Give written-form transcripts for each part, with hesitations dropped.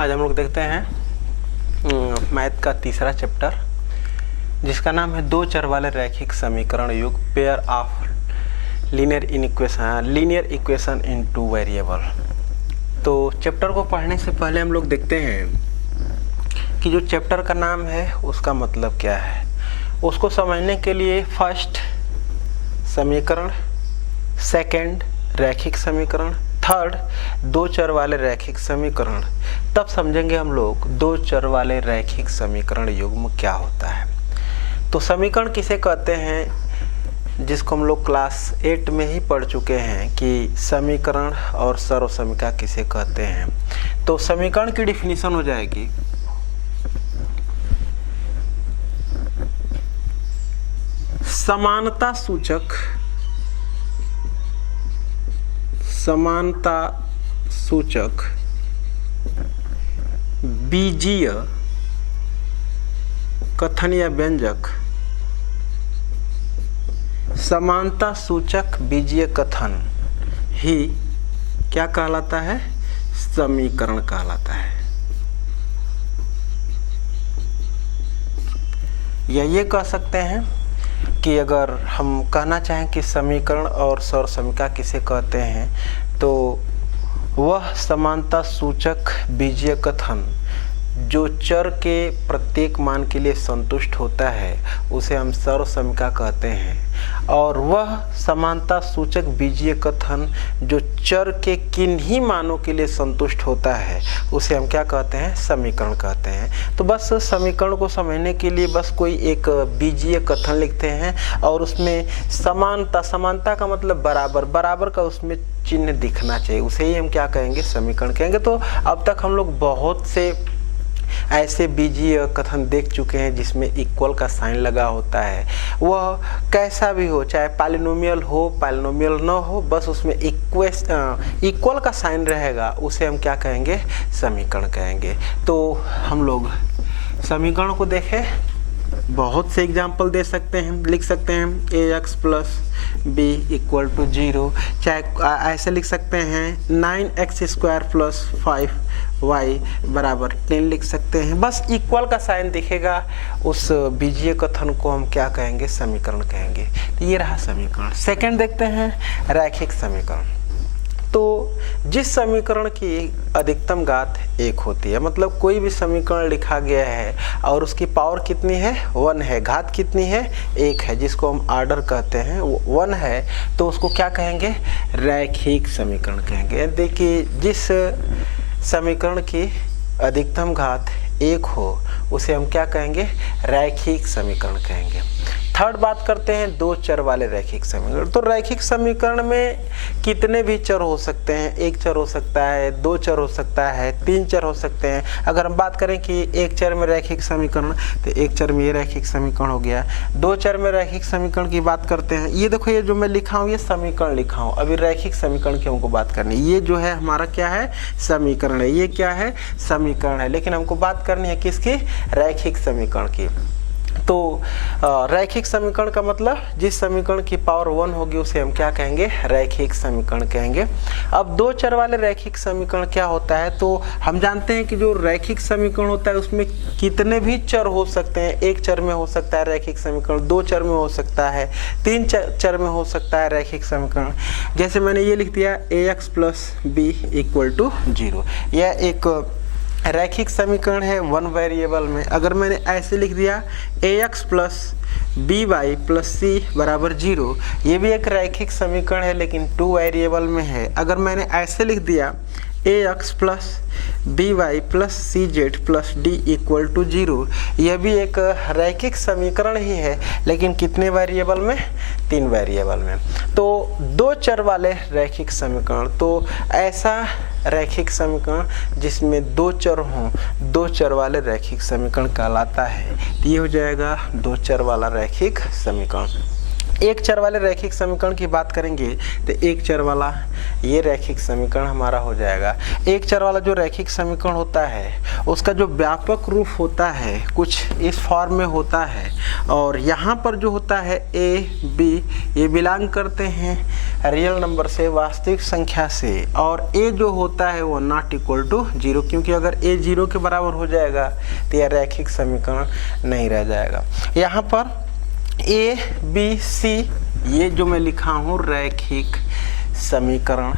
आज हम लोग देखते हैं मैथ का तीसरा चैप्टर, जिसका नाम है दो चर वाले रैखिक समीकरण युग, pair of linear equation in two variable. तो चैप्टर को पढ़ने से पहले हम लोग देखते हैं कि जो चैप्टर का नाम है उसका मतलब क्या है। उसको समझने के लिए फर्स्ट समीकरण, सेकंड रैखिक समीकरण, थर्ड दो चर वाले रैखिक समीकरण, तब समझेंगे हम लोग दो चर वाले रैखिक समीकरण युग्म क्या होता है। तो समीकरण किसे कहते हैं, जिसको हम लोग क्लास 8 में ही पढ़ चुके हैं कि समीकरण और सर्वसमीका किसे कहते हैं। तो समीकरण की डिफिनीशन हो जाएगी समानता सूचक बीजीय कथन या व्यंजक, समानता सूचक बीजीय कथन ही क्या कहलाता है, समीकरण कहलाता है। या ये कह सकते हैं कि अगर हम कहना चाहें कि समीकरण और सर्वसमीका किसे कहते हैं, तो वह समानता सूचक बीजीय कथन जो चर के प्रत्येक मान के लिए संतुष्ट होता है उसे हम सर्वसमीका कहते हैं, और वह समानता सूचक बीजीय कथन जो चर के किन्हीं मानों के लिए संतुष्ट होता है उसे हम क्या कहते हैं, समीकरण कहते हैं। तो बस समीकरण को समझने के लिए बस कोई एक बीजीय कथन लिखते हैं और उसमें समानता का मतलब बराबर का उसमें चिन्ह दिखना चाहिए, उसे ही हम क्या कहेंगे, समीकरण कहेंगे। तो अब तक हम लोग बहुत से ऐसे बीजीय कथन देख चुके हैं जिसमें इक्वल का साइन लगा होता है, वह कैसा भी हो, चाहे पॉलिनोमियल हो पॉलिनोमियल न हो, बस उसमें इक्वल का साइन रहेगा, उसे हम क्या कहेंगे, समीकरण कहेंगे। तो हम लोग समीकरण को देखें, बहुत से एग्जाम्पल दे सकते हैं, लिख सकते हैं ax plus B equal to 0, चाहे ऐसे लिख सकते हैं 9x² प्लस 5y बराबर 10 लिख सकते हैं। बस इक्वल का साइन दिखेगा, उस बीजीय कथन को हम क्या कहेंगे, समीकरण कहेंगे। तो ये रहा समीकरण। सेकंड देखते हैं रैखिक समीकरण। तो जिस समीकरण की अधिकतम घात 1 होती है, मतलब कोई भी समीकरण लिखा गया है और उसकी पावर कितनी है, 1 है, घात कितनी है, 1 है, जिसको हम आर्डर कहते हैं, 1 है, तो उसको क्या कहेंगे, रैखिक समीकरण कहेंगे। देखिए, जिस समीकरण की अधिकतम घात 1 हो उसे हम क्या कहेंगे, रैखिक समीकरण कहेंगे। थर्ड बात करते हैं दो चर वाले रैखिक समीकरण। तो रैखिक समीकरण में कितने भी चर हो सकते हैं, एक चर हो सकता है, दो चर हो सकता है, तीन चर हो सकते हैं। अगर हम बात करें कि एक चर में रैखिक समीकरण, तो एक चर में ये रैखिक समीकरण हो गया। दो चर में रैखिक समीकरण की बात करते हैं, ये देखो, ये जो मैं लिखा हूँ ये समीकरण लिखा हूँ, अभी रैखिक समीकरण की हमको बात करनी है। ये जो है हमारा क्या है, समीकरण है, ये क्या है, समीकरण है, लेकिन हमको बात करनी है किसकी, रैखिक समीकरण की। तो रैखिक समीकरण का मतलब जिस समीकरण की पावर 1 होगी उसे हम क्या कहेंगे, रैखिक समीकरण कहेंगे। अब दो चर वाले रैखिक समीकरण क्या होता है, तो हम जानते हैं कि जो रैखिक समीकरण होता है उसमें कितने भी चर हो सकते हैं। एक चर में हो सकता है रैखिक समीकरण, दो चर में हो सकता है, तीन चर में हो सकता है रैखिक समीकरण। जैसे मैंने ये लिख दिया ax plus B equal to 0, यह एक रैखिक समीकरण है 1 वेरिएबल में। अगर मैंने ऐसे लिख दिया ax plus B Y plus C बराबर 0, ये भी एक रैखिक समीकरण है लेकिन 2 वेरिएबल में है। अगर मैंने ऐसे लिख दिया ax plus B Y plus C Z plus D equal to 0, यह भी एक रैखिक समीकरण ही है लेकिन कितने वेरिएबल में, 3 वेरिएबल में। तो दो चर वाले रैखिक समीकरण, तो ऐसा रैखिक समीकरण जिसमें दो चर हों, दो चर वाले रैखिक समीकरण कहलाता है। तो ये हो जाएगा दो चर वाला रैखिक समीकरण। एक चर वाले रैखिक समीकरण की बात करेंगे तो एक चर वाला ये रैखिक समीकरण हमारा हो जाएगा। एक चर वाला जो रैखिक समीकरण होता है उसका जो व्यापक रूप होता है कुछ इस फॉर्म में होता है, और यहाँ पर जो होता है ए बी ये बिलोंग करते हैं रियल नंबर से, वास्तविक संख्या से, और ए जो होता है वो नॉट इक्वल टू 0, क्योंकि अगर ए 0 के बराबर हो जाएगा तो यह रैखिक समीकरण नहीं रह जाएगा। यहाँ पर ए बी सी ये जो मैं लिखा हूँ रैखिक समीकरण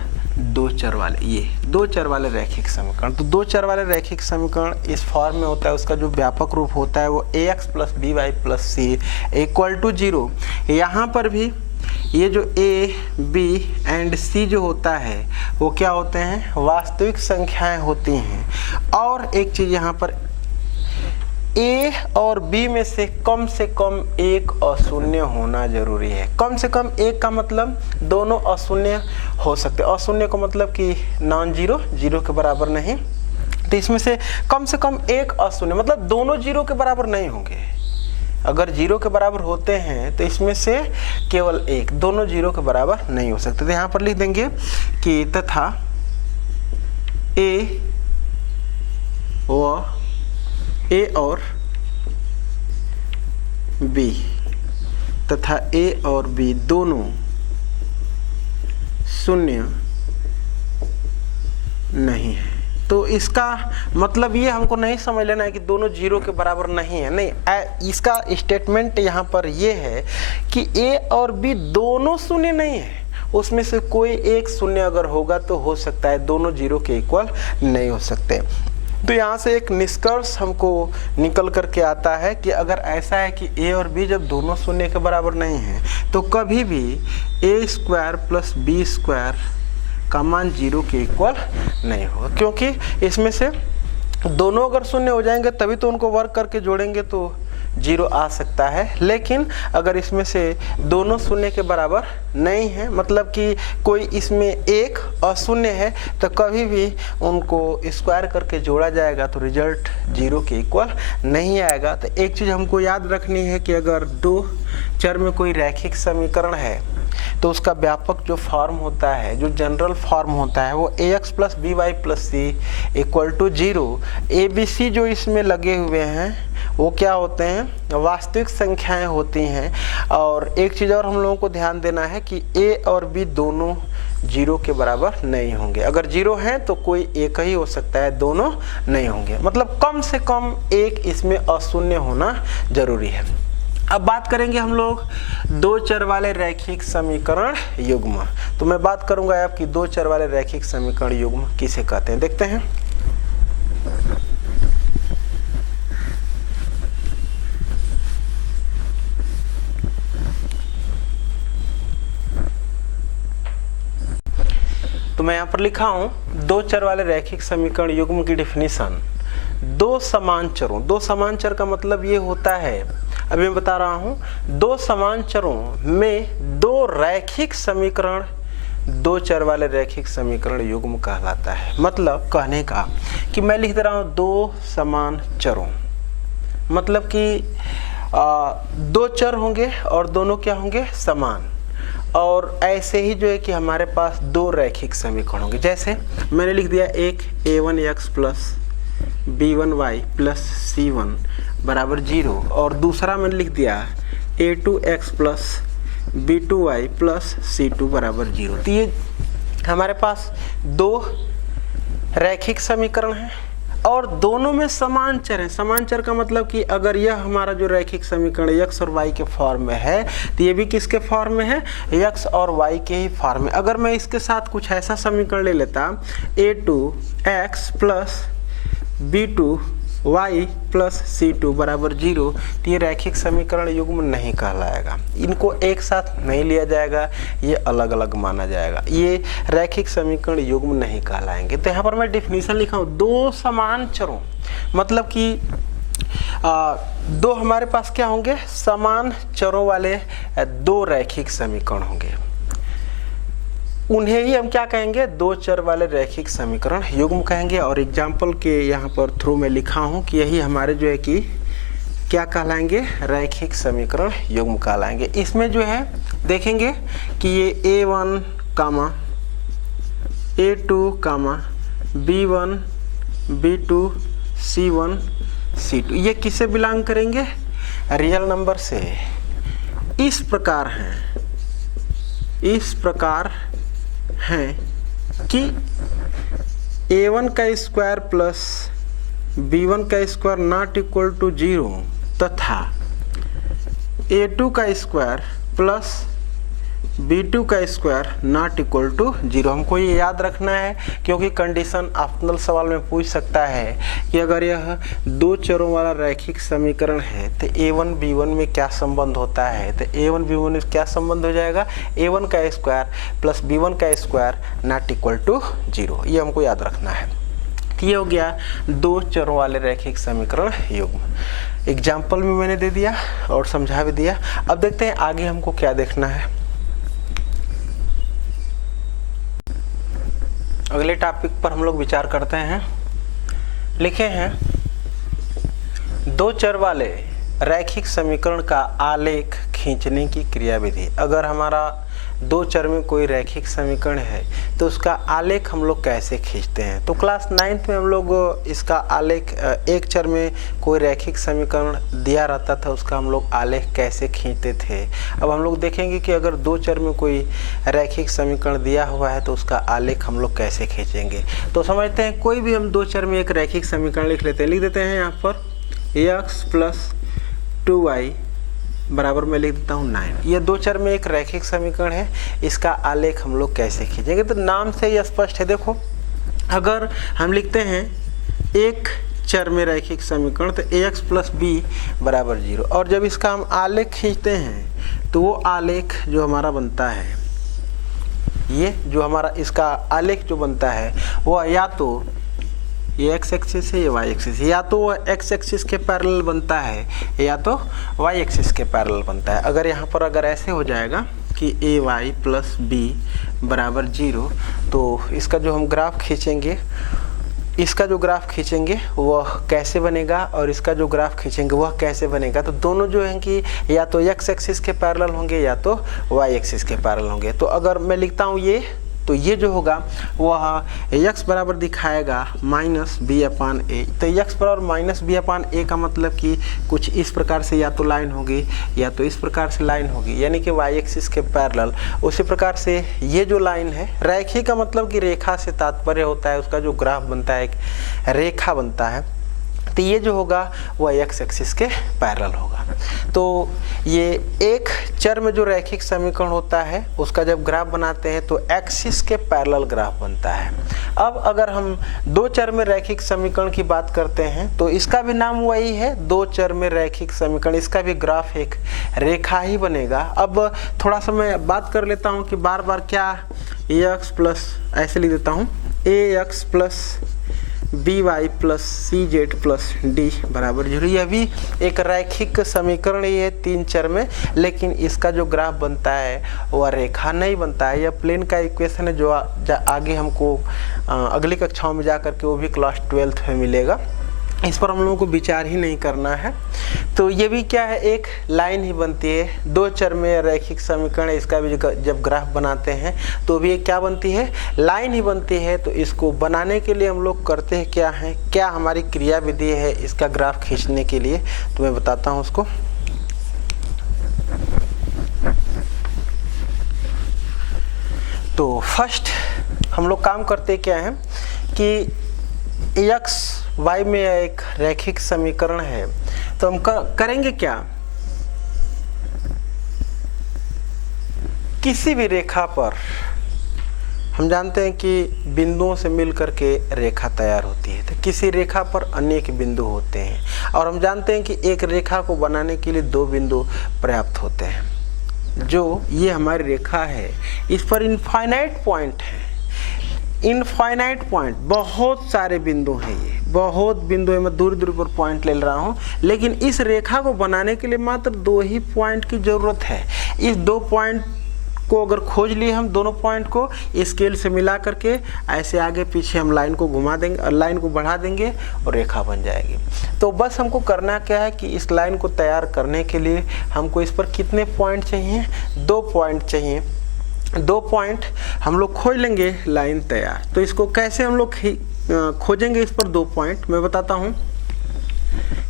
दो चर वाले, ये दो चर वाले रैखिक समीकरण। तो दो चर वाले रैखिक समीकरण इस फॉर्म में होता है, उसका जो व्यापक रूप होता है वो ax plus B Y plus C equal to 0। यहाँ पर भी ये जो a, b एंड c जो होता है वो क्या होते हैं, वास्तविक संख्याएं होती हैं। और एक चीज़ यहाँ पर a और b में से कम एक अशून्य होना जरूरी है। कम से कम एक का मतलब दोनों अशून्य हो सकते, अशून्य का मतलब कि नॉन जीरो, जीरो के बराबर नहीं। तो इसमें से कम एक अशून्य मतलब दोनों जीरो के बराबर नहीं होंगे। अगर जीरो के बराबर होते हैं तो इसमें से केवल एक, दोनों जीरो के बराबर नहीं हो सकते। तो यहाँ पर लिख देंगे कि तथा ए और बी तथा ए और बी दोनों शून्य नहीं है। तो इसका मतलब ये हमको नहीं समझ लेना है कि दोनों जीरो के बराबर नहीं है, नहीं। इसका स्टेटमेंट यहाँ पर ये है कि ए और बी दोनों शून्य नहीं है, उसमें से कोई एक शून्य अगर होगा तो हो सकता है, दोनों जीरो के इक्वल नहीं हो सकते। तो यहाँ से एक निष्कर्ष हमको निकल करके आता है कि अगर ऐसा है कि ए और बी जब दोनों शून्य के बराबर नहीं हैं तो कभी भी ए स्क्वायर प्लस बी स्क्वायर का मान 0 के इक्वल नहीं होगा, क्योंकि इसमें से दोनों अगर शून्य हो जाएंगे तभी तो उनको वर्क करके जोड़ेंगे तो 0 आ सकता है। लेकिन अगर इसमें से दोनों शून्य के बराबर नहीं है, मतलब कि कोई इसमें एक अशून्य है, तो कभी भी उनको स्क्वायर करके जोड़ा जाएगा तो रिजल्ट 0 के इक्वल नहीं आएगा। तो एक चीज़ हमको याद रखनी है कि अगर दो चर में कोई रैखिक समीकरण है तो उसका व्यापक जो फॉर्म होता है, जो जनरल फॉर्म होता है वो ax plus B Y plus C equal to 0। A B C जो इसमें लगे हुए हैं वो क्या होते हैं, वास्तविक संख्याएं होती हैं। और एक चीज़ और हम लोगों को ध्यान देना है कि a और b दोनों 0 के बराबर नहीं होंगे। अगर 0 हैं तो कोई एक ही हो सकता है, दोनों नहीं होंगे। मतलब कम से कम एक इसमें अशून्य होना जरूरी है। अब बात करेंगे हम लोग दो चर वाले रैखिक समीकरण युग्म। तो मैं बात करूंगा आपकी दो चर वाले रैखिक समीकरण युग्म किसे कहते हैं, देखते हैं। तो मैं यहाँ पर लिखा हूं दो चर वाले रैखिक समीकरण युग्म की डेफिनेशन। दो समान चरों, दो समान चर का मतलब ये होता है, अभी मैं बता रहा हूं, दो समान चरों में दो रैखिक समीकरण दो चर वाले रैखिक समीकरण युग्म कहलाता है। मतलब कहने का कि मैं लिख दे रहा हूं दो समान चरों, मतलब कि दो चर होंगे और दोनों क्या होंगे, समान। और ऐसे ही जो है कि हमारे पास दो रैखिक समीकरण होंगे। जैसे मैंने लिख दिया एक a1x plus b1y plus c1 बराबर 0, और दूसरा मैंने लिख दिया a2x plus b2y plus c2 बराबर 0। तो ये हमारे पास दो रैखिक समीकरण हैं और दोनों में समान चर है। समान चर का मतलब कि अगर यह हमारा जो रैखिक समीकरण x और y के फॉर्म में है तो ये भी किसके फॉर्म में है, x और y के ही फॉर्म में। अगर मैं इसके साथ कुछ ऐसा समीकरण ले लेता a2x plus b2y plus c2 बराबर 0, तो ये रैखिक समीकरण युग्म नहीं कहलाएगा। इनको एक साथ नहीं लिया जाएगा, ये अलग अलग माना जाएगा, ये रैखिक समीकरण युग्म नहीं कहलाएंगे। तो यहाँ पर मैं डेफिनेशन लिखा हूँ दो समान चरों, मतलब कि दो हमारे पास क्या होंगे, समान चरों वाले दो रैखिक समीकरण होंगे, उन्हें ही हम क्या कहेंगे, दो चर वाले रैखिक समीकरण युग्म कहेंगे। और एग्जाम्पल के यहाँ पर थ्रू में लिखा हूँ कि यही हमारे जो है कि क्या कहलाएंगे, रैखिक समीकरण युग्म कहलाएंगे। इसमें जो है देखेंगे कि ये A1 कामा A2 कामा B1 B2 C1 C2 ये किससे बिलोंग करेंगे, रियल नंबर से। इस प्रकार हैं कि A1 का स्क्वायर प्लस B1 का स्क्वायर नॉट इक्वल टू 0 तथा A2 का स्क्वायर प्लस B2 का स्क्वायर नॉट इक्वल टू 0। हमको ये याद रखना है क्योंकि कंडीशन ऑप्शनल सवाल में पूछ सकता है कि अगर यह दो चरों वाला रैखिक समीकरण है तो A1 B1 में क्या संबंध होता है। तो A1 B1 में क्या संबंध हो जाएगा, A1 का स्क्वायर प्लस B1 का स्क्वायर नॉट इक्वल टू 0। ये हमको याद रखना है। ये हो गया दो चरों वाले रैखिक समीकरण युग्म। एग्जाम्पल भी मैंने दे दिया और समझा भी दिया। अब देखते हैं आगे हमको क्या देखना है। अगले टॉपिक पर हम लोग विचार करते हैं। लिखे हैं दो चर वाले रैखिक समीकरण का आलेख खींचने की क्रियाविधि। अगर हमारा दो चर में कोई रैखिक समीकरण है तो उसका आलेख हम लोग कैसे खींचते हैं। तो क्लास 9th में हम लोग इसका आलेख, एक चर में कोई रैखिक समीकरण दिया रहता था उसका हम लोग आलेख कैसे खींचते थे। अब हम लोग देखेंगे कि अगर दो चर में कोई रैखिक समीकरण दिया हुआ है तो उसका आलेख हम लोग कैसे खींचेंगे। तो समझते हैं, कोई भी हम दो चर में एक रैखिक समीकरण लिख लेते हैं। लिख देते हैं यहाँ पर x प्लस 2y बराबर मैं लिख देता हूँ 9। ये दो चर में एक रैखिक समीकरण है, इसका आलेख हम लोग कैसे खींचेंगे। तो नाम से ही स्पष्ट है। देखो, अगर हम लिखते हैं एक चर में रैखिक समीकरण तो ax प्लस b बराबर 0, और जब इसका हम आलेख खींचते हैं तो वो आलेख जो हमारा बनता है, ये जो हमारा इसका आलेख जो बनता है वो या तो ये x एक्सिस है, ये y एक्सिस है, या तो वो x एक्सिस के पैरेलल बनता है या तो y एक्सिस के पैरेलल बनता है। अगर यहाँ पर अगर ऐसे हो जाएगा कि ay प्लस b बराबर 0, तो इसका जो हम ग्राफ खींचेंगे, इसका जो ग्राफ खींचेंगे वह कैसे बनेगा और इसका जो ग्राफ खींचेंगे वह कैसे बनेगा। तो दोनों जो हैं कि या तो x एक्सिस के पैरेलल होंगे या तो y एक्सिस के पैरेलल होंगे। तो अगर मैं लिखता हूँ ये, तो ये जो होगा वह x बराबर दिखाएगा माइनस बी अपान ए। तो x बराबर माइनस बी अपान ए का मतलब कि कुछ इस प्रकार से या तो लाइन होगी या तो इस प्रकार से लाइन होगी, यानी कि y एक्सिस के पैरेलल। उसी प्रकार से ये जो लाइन है, रैखिक का मतलब कि रेखा से तात्पर्य होता है, उसका जो ग्राफ बनता है एक रेखा बनता है। तो ये जो होगा वह x एक्सिस के पैरेलल होगा। तो ये एक चर में जो रैखिक समीकरण होता है उसका जब ग्राफ बनाते हैं तो एक्सिस के पैरेलल ग्राफ बनता है। अब अगर हम दो चर में रैखिक समीकरण की बात करते हैं तो इसका भी नाम वही है, दो चर में रैखिक समीकरण। इसका भी ग्राफ एक रेखा ही बनेगा। अब थोड़ा सा मैं बात कर लेता हूँ कि बार बार क्या ax प्लस, ऐसे लिख देता हूँ ax plus by plus cz plus d बराबर 0। यह भी एक रैखिक समीकरण ही है तीन चर में, लेकिन इसका जो ग्राफ बनता है वह रेखा नहीं बनता है। यह प्लेन का इक्वेशन है जो आगे हमको अगली कक्षाओं में जा कर के वो भी क्लास 12th में मिलेगा। इस पर हम लोगों को विचार ही नहीं करना है। तो ये भी क्या है, एक लाइन ही बनती है। दो चर में रैखिक समीकरण, इसका भी जब ग्राफ बनाते हैं तो भी क्या बनती है, लाइन ही बनती है। तो इसको बनाने के लिए हम लोग करते हैं क्या है, क्या हमारी क्रियाविधि है इसका ग्राफ खींचने के लिए, तो मैं बताता हूँ उसको। तो फर्स्ट हम लोग काम करते क्या है कि x y में एक रैखिक समीकरण है, तो हम करेंगे क्या, किसी भी रेखा पर हम जानते हैं कि बिंदुओं से मिलकर के रेखा तैयार होती है। तो किसी रेखा पर अनेक बिंदु होते हैं और हम जानते हैं कि एक रेखा को बनाने के लिए दो बिंदु पर्याप्त होते हैं। जो ये हमारी रेखा है इस पर इनफाइनाइट पॉइंट है, इनफाइनाइट पॉइंट, बहुत सारे बिंदु हैं, ये बहुत बिंदु है। मैं दूर दूर पर पॉइंट ले रहा हूँ, लेकिन इस रेखा को बनाने के लिए मात्र दो ही पॉइंट की जरूरत है। इस दो पॉइंट इसको अगर खोज लिए हम दोनों पॉइंट को स्केल से मिला करके ऐसे आगे पीछे हम लाइन को घुमा देंगे, लाइन को बढ़ा देंगे और रेखा बन जाएगी। तो बस हमको करना क्या है कि इस लाइन को तैयार करने के लिए हमको इस पर कितने पॉइंट चाहिए, 2 पॉइंट चाहिए। 2 पॉइंट हम लोग खोज लेंगे, लाइन तैयार। तो इसको कैसे हम लोग खोजेंगे, इस पर 2 पॉइंट मैं बताता हूँ।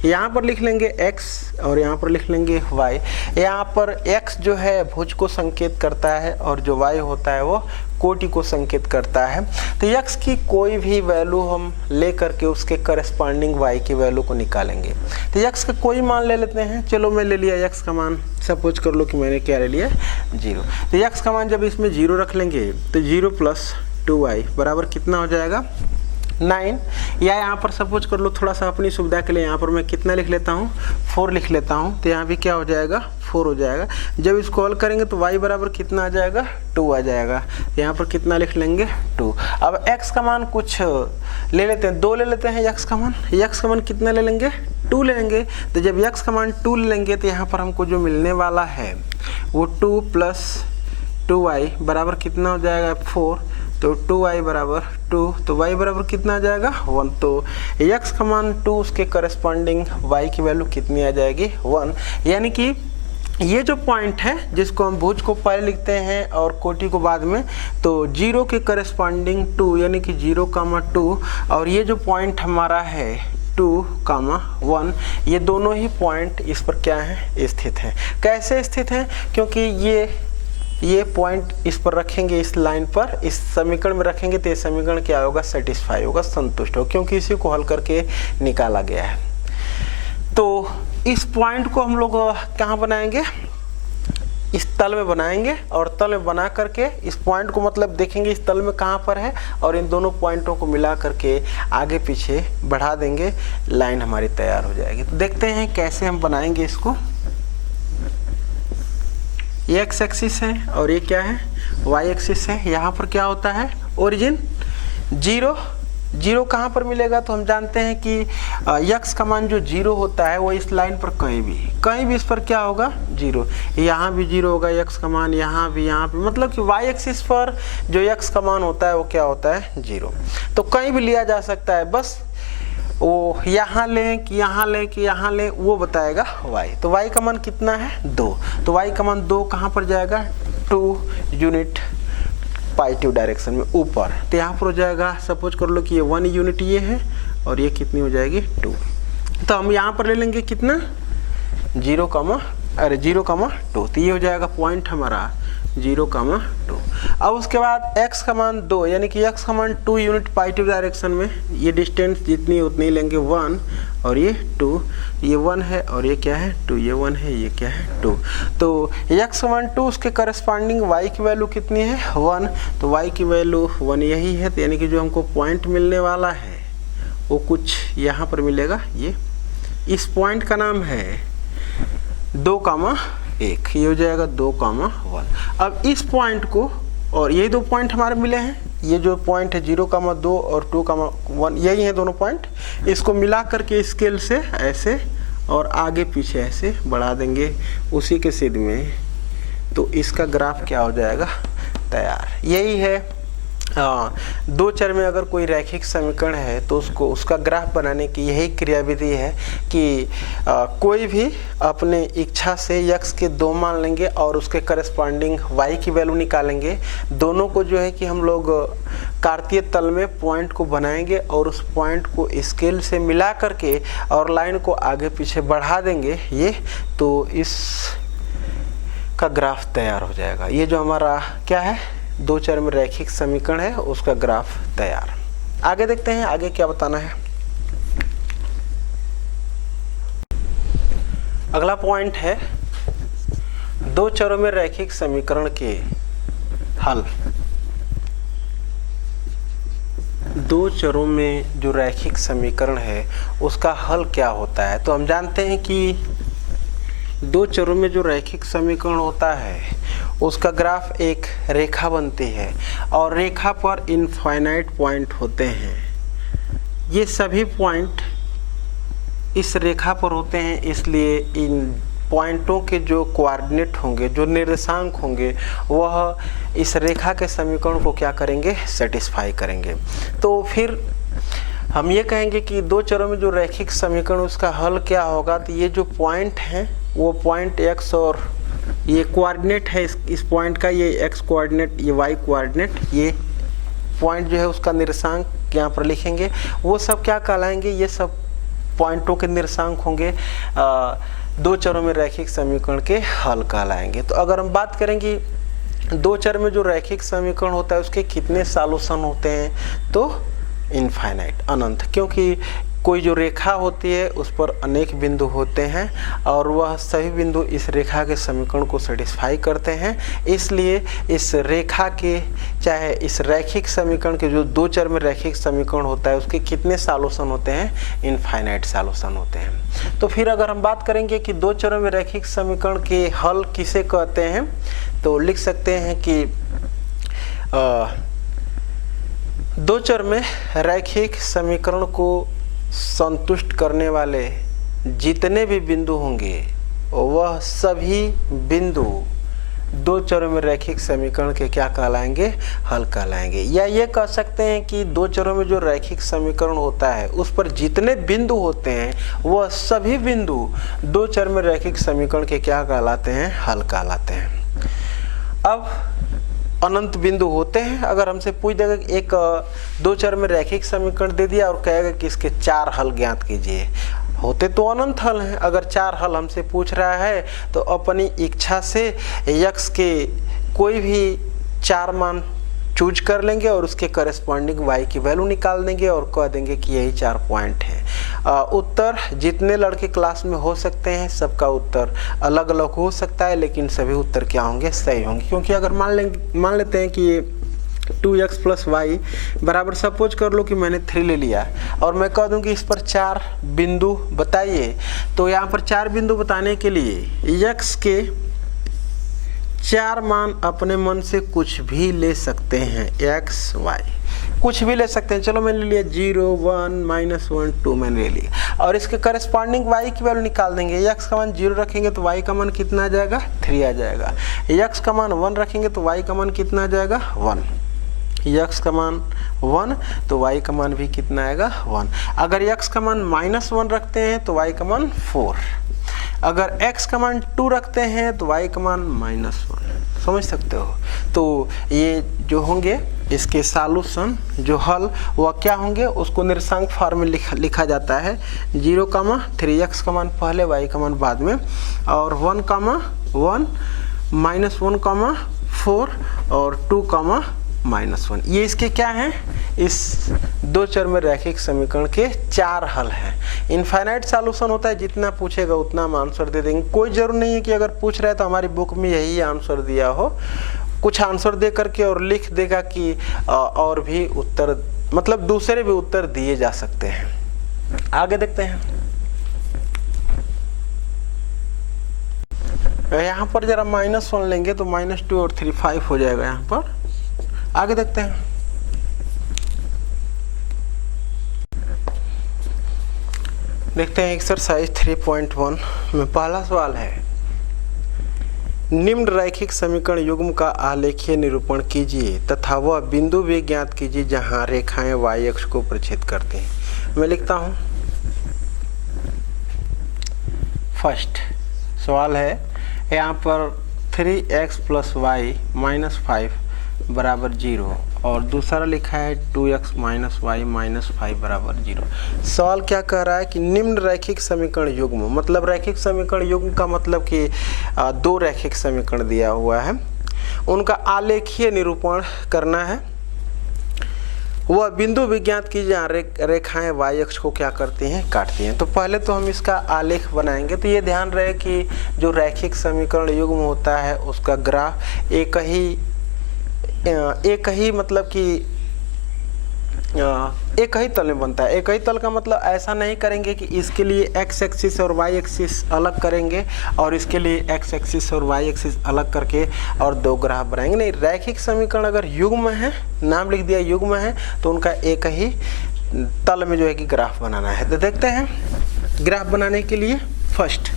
यहाँ पर लिख लेंगे x और यहाँ पर लिख लेंगे y। यहाँ पर x जो है भुज को संकेत करता है और जो y होता है वो कोटि को संकेत करता है। तो x की कोई भी वैल्यू हम ले करके उसके करस्पॉन्डिंग y की वैल्यू को निकालेंगे। तो x का कोई मान ले लेते हैं। चलो मैं ले लिया x का मान, सपोज कर लो कि मैंने क्या ले लिया, 0। तो x का मान जब इसमें 0 रख लेंगे तो 0 + 2y बराबर कितना हो जाएगा, 9। या यहाँ पर सपोज कर लो थोड़ा सा अपनी सुविधा के लिए यहाँ पर मैं कितना लिख लेता हूँ, 4 लिख लेता हूँ। तो यहाँ भी क्या हो जाएगा, 4 हो जाएगा। जब इसको हल करेंगे तो y बराबर कितना आ जाएगा, 2 आ जाएगा। तो यहाँ पर कितना लिख लेंगे, 2। अब x का मान कुछ ले लेते हैं, 2 ले लेते हैं x का मान। x का मान कितना ले लेंगे, 2 ले लेंगे। तो जब x का मान 2 ले लेंगे तो यहाँ पर हमको जो मिलने वाला है वो 2 + 2y बराबर कितना हो जाएगा, 4। तो 2y बराबर 2, तो y बराबर कितना आ जाएगा, 1। तो x का मान 2, उसके करस्पॉन्डिंग y की वैल्यू कितनी आ जाएगी, 1। यानी कि ये जो पॉइंट है जिसको हम भुज को पहले लिखते हैं और कोटि को बाद में, तो 0 के करस्पॉन्डिंग 2 यानी कि 0,2, और ये जो पॉइंट हमारा है 2,1, ये दोनों ही पॉइंट इस पर क्या है, स्थित हैं। कैसे स्थित हैं, क्योंकि ये पॉइंट इस पर रखेंगे, इस लाइन पर, इस समीकरण में रखेंगे तो ये समीकरण क्या होगा, सेटिस्फाई होगा, संतुष्ट हो, क्योंकि इसी को हल करके निकाला गया है। तो इस पॉइंट को हम लोग कहाँ बनाएंगे, इस तल में बनाएंगे, और तल में बना करके इस पॉइंट को मतलब देखेंगे इस तल में कहाँ पर है, और इन दोनों पॉइंटों को मिला करके आगे पीछे बढ़ा देंगे, लाइन हमारी तैयार हो जाएगी। तो देखते हैं कैसे हम बनाएंगे इसको। ये x एक्सिस है और ये क्या है, y एक्सिस है। यहाँ पर क्या होता है, ओरिजिन 0 कहाँ पर मिलेगा, तो हम जानते हैं कि x का मान जो 0 होता है वो इस लाइन पर कहीं भी इस पर क्या होगा, 0। यहाँ भी 0 होगा x का मान, यहाँ भी, मतलब कि y एक्सिस पर जो x का मान होता है वो क्या होता है, 0। तो कहीं भी लिया जा सकता है, बस वो यहाँ लें कि यहाँ लें कि यहाँ लें वो बताएगा y। तो y का मान कितना है, 2। तो y का मान 2 कहाँ पर जाएगा, 2 यूनिट पॉजिटिव डायरेक्शन में ऊपर। तो यहाँ पर हो जाएगा, सपोज कर लो कि ये 1 यूनिट ये है और ये कितनी हो जाएगी, 2। तो हम यहाँ पर ले लेंगे कितना, 0,2। तो ये हो जाएगा पॉइंट हमारा 0,2। अब उसके बाद x का मान 2, यानी कि x का मान 2 यूनिट पॉजिटिव डायरेक्शन में, ये डिस्टेंस जितनी उतनी लेंगे, 1 और ये 2, ये 1 है और ये क्या है, 2, ये 1 है, ये क्या है, 2। तो x का मान 2, उसके करस्पॉन्डिंग y की वैल्यू कितनी है, 1। तो y की वैल्यू 1 यही है। तो यानी कि जो हमको पॉइंट मिलने वाला है वो कुछ यहाँ पर मिलेगा। ये इस पॉइंट का नाम है 2,1, ये हो जाएगा 2,1। अब इस पॉइंट को, और ये 2 पॉइंट हमारे मिले हैं, ये जो पॉइंट है 0,2 और 2,1, यही है दोनों पॉइंट। इसको मिला करके स्केल से ऐसे और आगे पीछे ऐसे बढ़ा देंगे उसी के सिद्ध में, तो इसका ग्राफ क्या हो जाएगा, तैयार। यही है 2 चर में अगर कोई रैखिक समीकरण है तो उसका ग्राफ बनाने की यही क्रियाविधि है कि कोई भी अपने इच्छा से x के 2 मान लेंगे और उसके करस्पॉन्डिंग y की वैल्यू निकालेंगे। दोनों को जो है कि हम लोग कार्तीय तल में पॉइंट को बनाएंगे और उस पॉइंट को स्केल से मिला करके और लाइन को आगे पीछे बढ़ा देंगे, ये तो इस का ग्राफ तैयार हो जाएगा। ये जो हमारा क्या है, 2 चर में रैखिक समीकरण है, उसका ग्राफ तैयार। आगे देखते हैं आगे क्या बताना है। अगला पॉइंट है 2 चरों में रैखिक समीकरण के हल। 2 चरों में जो रैखिक समीकरण है उसका हल क्या होता है। तो हम जानते हैं कि 2 चरों में जो रैखिक समीकरण होता है उसका ग्राफ एक रेखा बनती है और रेखा पर इनफाइनाइट पॉइंट होते हैं। ये सभी पॉइंट इस रेखा पर होते हैं, इसलिए इन पॉइंटों के जो कोऑर्डिनेट होंगे, जो निर्देशांक होंगे, वह इस रेखा के समीकरण को क्या करेंगे, सेटिस्फाई करेंगे। तो फिर हम ये कहेंगे कि दो चरों में जो रैखिक समीकरण उसका हल क्या होगा। तो ये जो पॉइंट हैं वो पॉइंट x और ये कोऑर्डिनेट है इस पॉइंट का, ये x कोऑर्डिनेट, ये y कोऑर्डिनेट, ये पॉइंट जो है उसका निर्देशांक यहाँ पर लिखेंगे। वो सब क्या कहलाएंगे, ये सब पॉइंटों के निर्देशांक होंगे, दो चरों में रैखिक समीकरण के हल कहलाएंगे। तो अगर हम बात करेंगे दो चर में जो रैखिक समीकरण होता है उसके कितने सॉल्यूशन होते हैं, तो इनफाइनाइट, अनंत, क्योंकि कोई जो रेखा होती है उस पर अनेक बिंदु होते हैं और वह सभी बिंदु इस रेखा के समीकरण को सेटिस्फाई करते हैं। इसलिए इस रेखा के, चाहे इस रैखिक समीकरण के, जो दो चर में रैखिक समीकरण होता है उसके कितने सॉल्यूशन होते हैं, इनफाइनाइट सॉल्यूशन होते हैं। तो फिर अगर हम बात करेंगे कि दो चरों में रैखिक समीकरण के हल किसे कहते हैं, तो लिख सकते हैं कि दो चर में रैखिक समीकरण को संतुष्ट करने वाले जितने भी बिंदु होंगे वह सभी बिंदु दो चरों में रैखिक समीकरण के क्या कहलाएंगे, हल कहलाएंगे। या ये कह सकते हैं कि दो चरों में जो रैखिक समीकरण होता है उस पर जितने बिंदु होते हैं वह सभी बिंदु दो चर में रैखिक समीकरण के क्या कहलाते हैं, हल कहलाते हैं। अब अनंत बिंदु होते हैं। अगर हमसे पूछ देगा कि एक दो चर में रैखिक समीकरण दे दिया और कहेगा कि इसके चार हल ज्ञात कीजिए, होते तो अनंत हल हैं। अगर चार हल हमसे पूछ रहा है तो अपनी इच्छा से x के कोई भी चार मान चूज कर लेंगे और उसके करेस्पॉन्डिंग y की वैल्यू निकाल देंगे और कह देंगे कि यही चार पॉइंट है। उत्तर जितने लड़के क्लास में हो सकते हैं सबका उत्तर अलग अलग हो सकता है, लेकिन सभी उत्तर क्या होंगे, सही होंगे। क्योंकि अगर मान लेते हैं कि ये 2x + y बराबर, सपोज कर लो कि मैंने 3 ले लिया और मैं कह दूं कि इस पर चार बिंदु बताइए, तो यहाँ पर चार बिंदु बताने के लिए x के चार मान अपने मन से कुछ भी ले सकते हैं, x y कुछ भी ले सकते हैं। चलो मैंने ले लिया 0 1 -1 2 मैंने ले लिया और इसके करस्पॉन्डिंग y की वैल्यू निकाल देंगे। x का मान 0 रखेंगे तो y का मान कितना आ जाएगा, 3 आ जाएगा। x का मान 1 रखेंगे तो y का मान कितना आ जाएगा, 1। x का मान 1 तो y का मान भी कितना आएगा, 1। अगर x का मान -1 रखते हैं तो y का मान 4। अगर x का मान 2 रखते हैं तो y का मान -1। समझ सकते हो। तो ये जो होंगे इसके सॉल्यूशन, जो हल, वह क्या होंगे, उसको निर्देशांक फॉर्म में लिखा जाता है। 0, 3x का मान पहले, y का मान बाद में, और 1, 1 -1, 4 और 2, -1। ये इसके क्या हैं, इस दो चर में रैखिक समीकरण के चार हल हैं। इनफाइनाइट सॉल्यूशन होता है, जितना पूछेगा उतना हम आंसर दे देंगे। कोई जरूर नहीं है कि अगर पूछ रहा है तो हमारी बुक में यही आंसर दिया हो, कुछ आंसर दे करके और लिख देगा कि और भी उत्तर, मतलब दूसरे भी उत्तर दिए जा सकते हैं। आगे देखते हैं। यहाँ पर जरा -1 लेंगे तो -2 और 3 5 हो जाएगा यहाँ पर। आगे देखते हैं। देखते हैं एक्सरसाइज 3.1 में पहला सवाल है, निम्न रैखिक समीकरण युग्म का आलेखीय निरूपण कीजिए तथा वह बिंदु भी ज्ञात कीजिए जहां रेखाएं y अक्ष को प्रक्षेप करते हैं। मैं लिखता हूं। फर्स्ट सवाल है, यहाँ पर 3x + y - 5 बराबर 0 और दूसरा लिखा है 2x - y - 5 बराबर 0। सवाल क्या कह रहा है कि निम्न रैखिक समीकरण युग्म, मतलब रैखिक समीकरण युग्म का मतलब कि दो रैखिक समीकरण दिया हुआ है, उनका आलेखीय निरूपण करना है। वह बिंदु विज्ञात की जहाँ रेखाएं y अक्ष को क्या करती हैं, काटती हैं। तो पहले तो हम इसका आलेख बनाएंगे। तो ये ध्यान रहे कि जो रैखिक समीकरण युग्म होता है उसका ग्राफ एक ही मतलब कि एक ही तल में बनता है। एक ही तल का मतलब ऐसा नहीं करेंगे कि इसके लिए x एक्सिस और y एक्सिस अलग करेंगे और इसके लिए x एक्सिस और y एक्सिस अलग करके और दो ग्राफ बनाएंगे। नहीं, रैखिक समीकरण अगर युग्म है, नाम लिख दिया युग्म है, तो उनका एक ही तल में जो है कि ग्राफ बनाना है। तो देखते हैं ग्राफ बनाने के लिए। फर्स्ट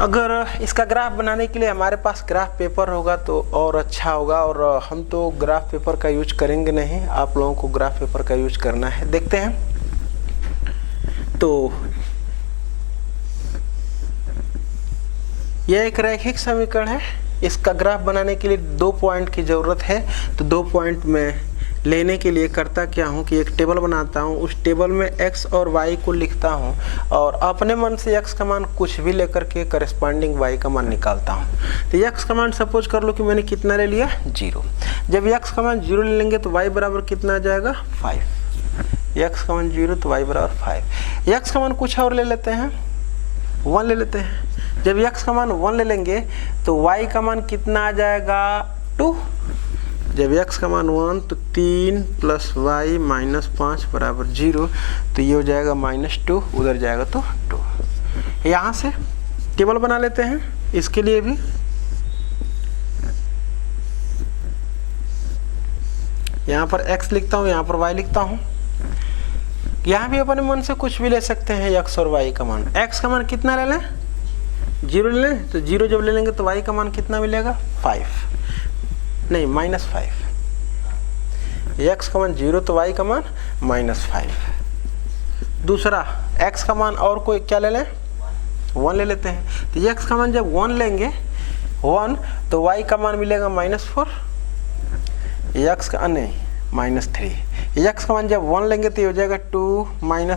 अगर इसका ग्राफ बनाने के लिए हमारे पास ग्राफ पेपर होगा तो और अच्छा होगा, और हम तो ग्राफ पेपर का यूज करेंगे नहीं, आप लोगों को ग्राफ पेपर का यूज करना है। देखते हैं, तो यह एक रैखिक समीकरण है। इसका ग्राफ बनाने के लिए 2 पॉइंट की ज़रूरत है। तो 2 पॉइंट में लेने के लिए करता क्या हूँ कि एक टेबल बनाता हूँ, उस टेबल में x और y को लिखता हूँ और अपने मन से x का मान कुछ भी लेकर के करस्पॉन्डिंग y का मान निकालता हूँ। तो x का मान सपोज कर लो कि मैंने कितना ले लिया, 0। जब x का मान 0 ले लेंगे तो y बराबर कितना आ जाएगा, 5। x का मान 0 तो y बराबर 5। x का मान कुछ और ले लेते हैं, 1 ले लेते हैं। जब x का मान 1 ले लेंगे तो y का मान कितना आ जाएगा, 2। जब x का मान 1 तो 3 + y - 5 बराबर 0। तो ये हो जाएगा -2, उधर जाएगा तो 2। यहाँ से टेबल बना लेते हैं इसके लिए भी। यहाँ पर x लिखता हूँ, यहाँ पर y लिखता हूँ। यहाँ भी अपने मन से कुछ भी ले सकते हैं x और y का मान। x का मान कितना ले लें, 0 ले लें। तो 0 जब ले लेंगे तो y का मान कितना मिलेगा, 5 नहीं -5। x का मान 0 तो y का मान -5। दूसरा x का मान और कोई क्या ले लें, 1 ले लेते हैं। तो x का मान जब 1 लेंगे 1 तो y का मान मिलेगा -4, x का नहीं -3। x का मान जब 1 लेंगे तो ये हो जाएगा 2 - y -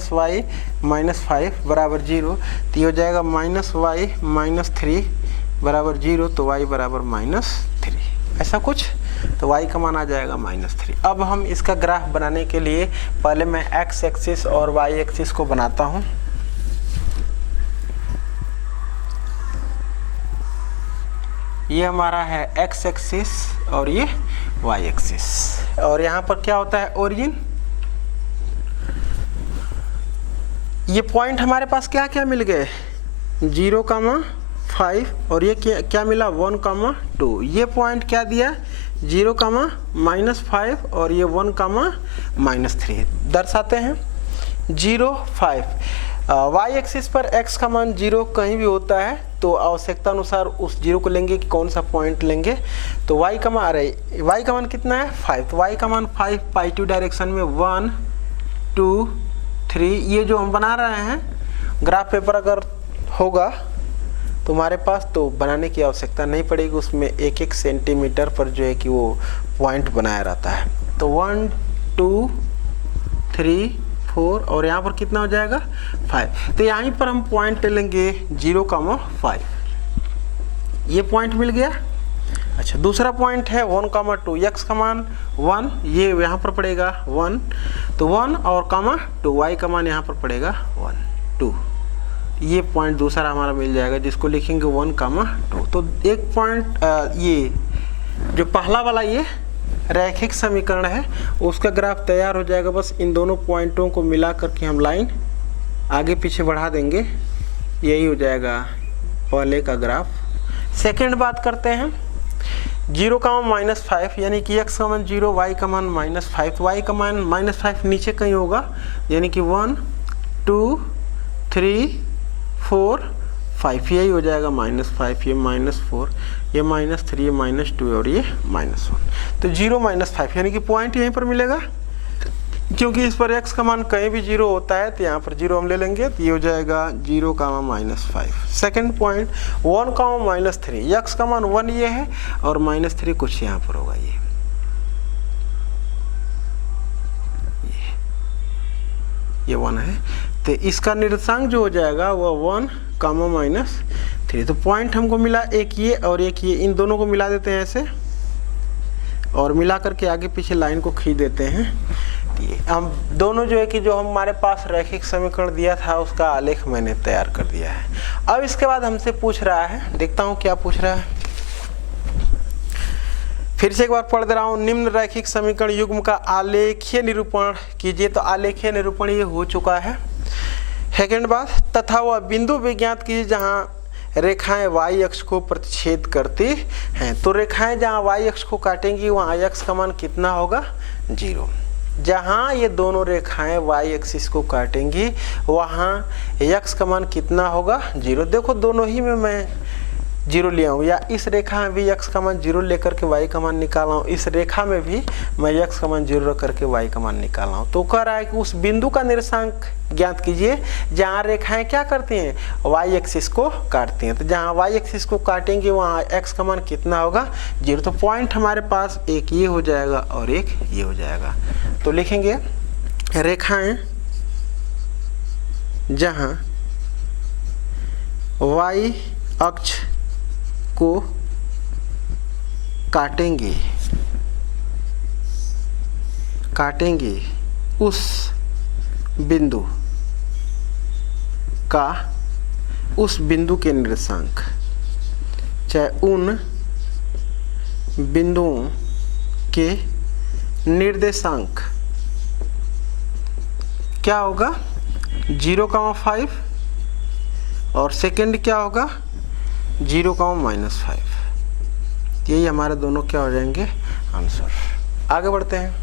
5 बराबर 0। तो ये हो जाएगा -y - 3 बराबर 0। तो y बराबर -3, ऐसा कुछ। तो y का मान आ जाएगा -3। अब हम इसका ग्राफ बनाने के लिए पहले मैं x एक्सिस और y एक्सिस को बनाता हूँ। ये हमारा है x एक्सिस और ये y एक्सिस, और यहाँ पर क्या होता है, ओरिजिन। ये पॉइंट हमारे पास क्या क्या मिल गए, 0,5 और ये क्या मिला, 1,2। ये पॉइंट क्या दिया, 0,-5 और ये 1,-3 दर्शाते हैं। 0, 5। y एक्सिस पर x का मान 0 कहीं भी होता है तो आवश्यकता अनुसार उस 0 को लेंगे कि कौन सा पॉइंट लेंगे। तो y का मान y का मान कितना है, 5। तो y का मान 5 पॉजिटिव डायरेक्शन में 1, 2, 3। ये जो हम बना रहे हैं ग्राफ पेपर अगर होगा तुम्हारे पास तो बनाने की आवश्यकता नहीं पड़ेगी, उसमें 1-1 सेंटीमीटर पर जो है कि वो पॉइंट बनाया रहता है। तो 1, 2, 3, 4 और यहाँ पर कितना हो जाएगा, 5। तो यहीं पर हम पॉइंट ले लेंगे 0,5। ये पॉइंट मिल गया। अच्छा, दूसरा पॉइंट है 1,2। x का मान 1, ये यहाँ पर पड़ेगा 1। तो 1 और 2, y का मान यहाँ पर पड़ेगा 1, 2। ये पॉइंट दूसरा हमारा मिल जाएगा जिसको लिखेंगे 1,2। तो एक पॉइंट ये जो पहला वाला ये रैखिक समीकरण है उसका ग्राफ तैयार हो जाएगा। बस इन दोनों पॉइंटों को मिला करके हम लाइन आगे पीछे बढ़ा देंगे, यही हो जाएगा पहले का ग्राफ। सेकंड बात करते हैं 0,-5 यानी कि x का मान 0, y का मान -5। तो y का मान -5 नीचे कहीं होगा, यानी कि 1, 2, 3, 4, 5। यही हो जाएगा -5, ये -4, ये -3, ये -2 और ये -1। तो 0, -5 यानी कि पॉइंट यहीं पर मिलेगा, क्योंकि इस पर x का मान कहीं भी 0 होता है तो यहाँ पर 0 हम ले लेंगे। तो ये हो जाएगा 0,-5। Second point 1,-3। x का मान 1 ये है और -3 कुछ यहाँ पर होगा, ये 1 है। तो इसका निर्देशांक जो हो जाएगा वो 1,-3। तो पॉइंट हमको मिला एक ये और एक ये, इन दोनों को मिला देते हैं ऐसे और मिला करके आगे पीछे लाइन को खींच देते हैं। ये हम दोनों जो है कि जो हमारे पास रैखिक समीकरण दिया था उसका आलेख मैंने तैयार कर दिया है। अब इसके बाद हमसे पूछ रहा है, देखता हूँ क्या पूछ रहा है। फिर से एक बार पढ़ दे रहा हूँ, निम्न रैखिक समीकरण युग्म का आलेखीय निरूपण कीजिए। तो आलेखीय निरूपण ये हो चुका है। सेकंड बात, तथा वह बिंदु विज्ञात कीजिए जहाँ रेखाएं y अक्ष को प्रतिच्छेद करती हैं। तो रेखाएं जहाँ y अक्ष को काटेंगी वहाँ x का मान कितना होगा, 0। जहां ये दोनों रेखाएं वाई एक्सिस को काटेंगी वहां x का मान कितना होगा 0। देखो दोनों ही में मैं 0 लिया हूँ, या इस रेखा में भी x का मान 0 लेकर के y का मान निकाला हूँ, इस रेखा में भी मैं x का मान 0 रख करके y का मान निकाला हूँ। तो कह रहा है कि उस बिंदु का निर्देशांक ज्ञात कीजिए जहाँ रेखाएं क्या करती हैं y एक्सिस को काटती हैं। तो जहाँ y एक्सिस को काटेंगे वहाँ x का मान कितना होगा 0। तो पॉइंट हमारे पास एक ये हो जाएगा और एक ये हो जाएगा। तो लिखेंगे रेखाएं जहाँ y अक्ष को काटेंगे उस बिंदु के निर्देशांक, चाहे उन बिंदुओं के निर्देशांक क्या होगा 0,5 और सेकंड क्या होगा 0,-5। यही हमारे दोनों क्या हो जाएंगे आंसर। आगे बढ़ते हैं,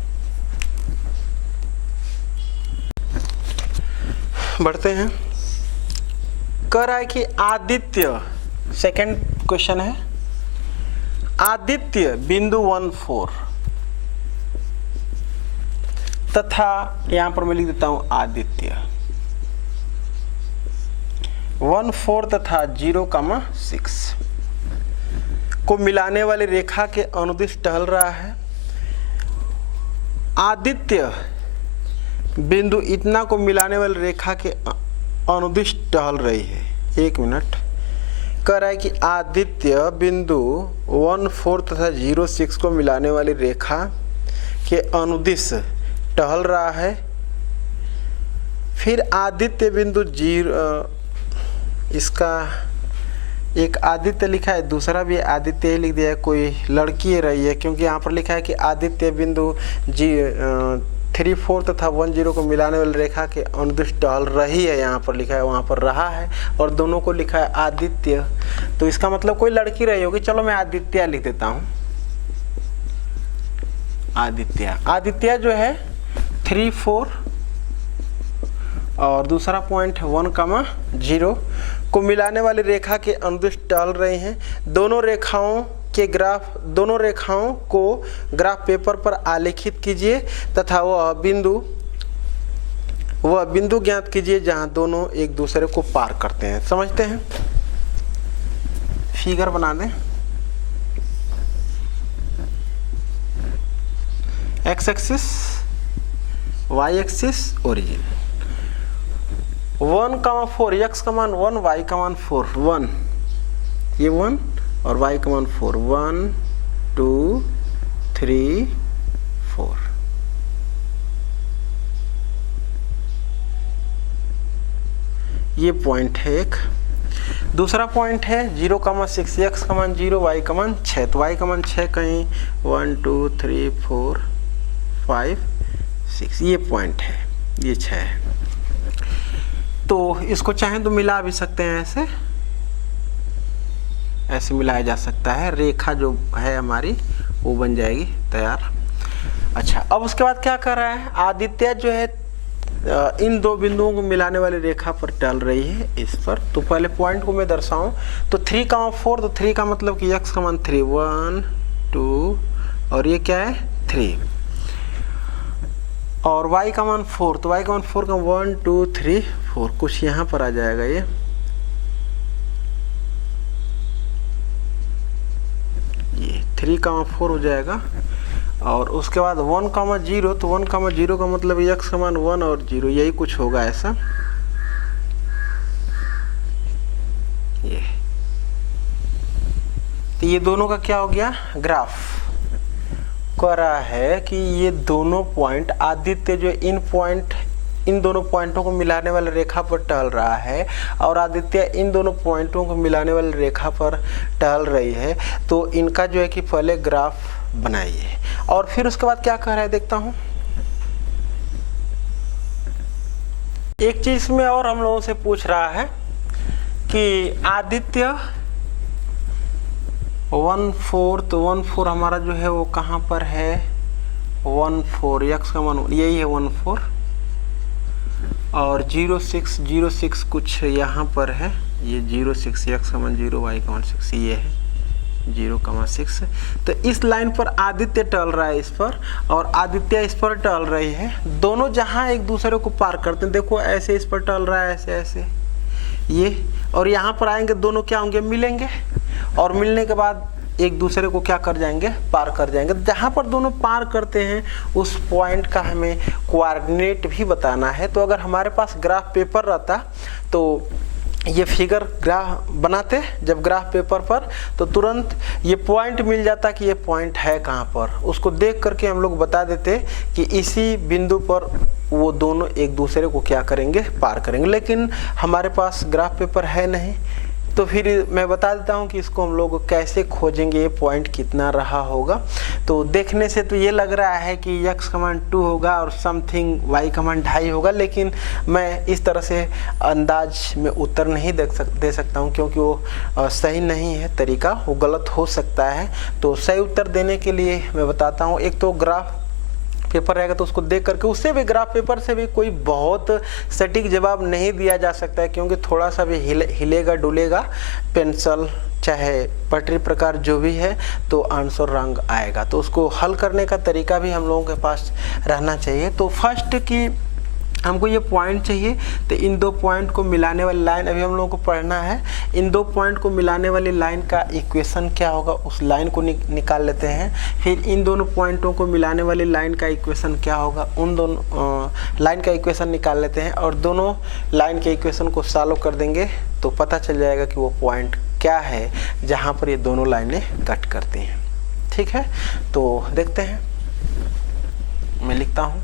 कह रहा है कि आदित्य, सेकंड क्वेश्चन है, आदित्य बिंदु 1,4 तथा यहां पर मैं लिख देता हूं आदित्य 1,4 तथा 0,6 को मिलाने वाली रेखा के अनुदिश टहल रहा है। आदित्य बिंदु इतना को मिलाने वाली रेखा के अनुदिश टहल रही है। एक मिनट, कह रहा है कि आदित्य बिंदु 1,4 तथा 0,6 को मिलाने वाली रेखा के अनुदिश टहल रहा है। फिर आदित्य बिंदु 0, इसका एक आदित्य लिखा है, दूसरा भी आदित्य ही लिख दिया है, कोई लड़की रही है, क्योंकि यहाँ पर लिखा है कि आदित्य बिंदु 3,4 तथा 1,0 को मिलाने वाली रेखा के अनुदिश टहल रही है, यहाँ पर लिखा है, वहाँ पर रहा है, और दोनों को लिखा है आदित्य। तो इसका मतलब कोई लड़की रही होगी। चलो मैं आदित्य लिख देता हूँ। आदित्य जो है 3,4 और दूसरा पॉइंट 1,0 को मिलाने वाली रेखा के अनुदिश टहल रही हैं। दोनों रेखाओं को ग्राफ पेपर पर आलेखित कीजिए तथा वह बिंदु ज्ञात कीजिए जहां दोनों एक दूसरे को पार करते हैं। समझते हैं, फिगर बना दें। X axis, Y axis, origin. 1,4 x का मान 1, y का मान 4, 1 ये 1 और y का मान 4, 1 2 3 4। ये पॉइंट है एक। दूसरा पॉइंट है 0,6, x का मान 0, y का मान 6। तो y का मान 6 कहीं 1 2 3 4 5 6, ये पॉइंट है, ये 6 है। तो इसको चाहें तो मिला भी सकते हैं, ऐसे मिलाया जा सकता है। रेखा जो है हमारी वो बन जाएगी तैयार। अच्छा, अब उसके बाद क्या कर रहा है, आदित्य जो है इन दो बिंदुओं को मिलाने वाली रेखा पर टल रही है, इस पर। तो पहले पॉइंट को मैं दर्शाऊं तो 3,4, तो 3 का मतलब कि x का मान 3, 1 2 और ये क्या है 3, और y का मान 4, तो y का मान 4 का 1 2 3 4 कुछ यहाँ पर आ जाएगा। ये 3,4 हो जाएगा। और उसके बाद 1,0, तो 1,0 का मतलब x का मान 1 और 0, यही कुछ होगा ऐसा। तो ये दोनों का क्या हो गया, ग्राफ। कह रहा है कि ये दोनों पॉइंट, आदित्य जो इन दोनों पॉइंटों को मिलाने वाली रेखा पर टहल रहा है और आदित्य इन दोनों पॉइंटों को मिलाने वाली रेखा पर टहल रही है। तो इनका जो है कि पहले ग्राफ बनाइए, और फिर उसके बाद क्या कह रहा है देखता हूं। एक चीज में और हम लोगों से पूछ रहा है कि आदित्य 1,4, तो 1,4 हमारा जो है वो कहां पर है, 14, यक्स का मान यही है 14, और 06 कुछ यहाँ पर है, ये 06, यक्स का मान 0, वाई का मान 6, ये है 0,6। तो इस लाइन पर आदित्य टल रहा है इस पर, और आदित्य इस पर टल रही है। दोनों जहाँ एक दूसरे को पार करते हैं, देखो ऐसे इस पर टल रहा है, ऐसे ऐसे ये, और यहाँ पर आएंगे दोनों क्या होंगे, मिलेंगे, और मिलने के बाद एक दूसरे को क्या कर जाएंगे, पार कर जाएंगे। जहाँ पर दोनों पार करते हैं उस पॉइंट का हमें कोऑर्डिनेट भी बताना है। तो अगर हमारे पास ग्राफ पेपर रहता तो ये फिगर ग्राफ बनाते, जब ग्राफ पेपर पर, तो तुरंत ये पॉइंट मिल जाता कि ये पॉइंट है कहाँ पर, उसको देख करके हम लोग बता देते कि इसी बिंदु पर वो दोनों एक दूसरे को क्या करेंगे, पार करेंगे। लेकिन हमारे पास ग्राफ पेपर है नहीं, तो फिर मैं बता देता हूँ कि इसको हम लोग कैसे खोजेंगे, ये पॉइंट कितना रहा होगा। तो देखने से तो ये लग रहा है कि यक्स का मान 2 होगा और समथिंग वाई का मान 2.5 होगा, लेकिन मैं इस तरह से अंदाज में उत्तर नहीं दे सकता हूँ, क्योंकि वो सही नहीं है तरीका, वो गलत हो सकता है। तो सही उत्तर देने के लिए मैं बताता हूँ, एक तो ग्राफ पेपर रहेगा तो उसको देख करके, उससे भी ग्राफ पेपर से भी कोई बहुत सटीक जवाब नहीं दिया जा सकता है, क्योंकि थोड़ा सा भी हिलेगा डुलेगा पेंसिल चाहे पटरी प्रकार जो भी है तो आंसर रंग आएगा। तो उसको हल करने का तरीका भी हम लोगों के पास रहना चाहिए। तो फर्स्ट की हमको ये पॉइंट चाहिए, तो इन दो पॉइंट को मिलाने वाली लाइन अभी हम लोगों को पढ़ना है। इन दो पॉइंट को मिलाने वाली लाइन का इक्वेशन क्या होगा, उस लाइन को निकाल लेते हैं। फिर इन दोनों पॉइंटों को मिलाने वाली लाइन का इक्वेशन क्या होगा, उन दोनों लाइन का इक्वेशन निकाल लेते हैं, और दोनों लाइन के इक्वेशन को सॉल्व कर देंगे तो पता चल जाएगा कि वो पॉइंट क्या है जहाँ पर ये दोनों लाइनें कट करती हैं। ठीक है, तो देखते हैं, मैं लिखता हूँ।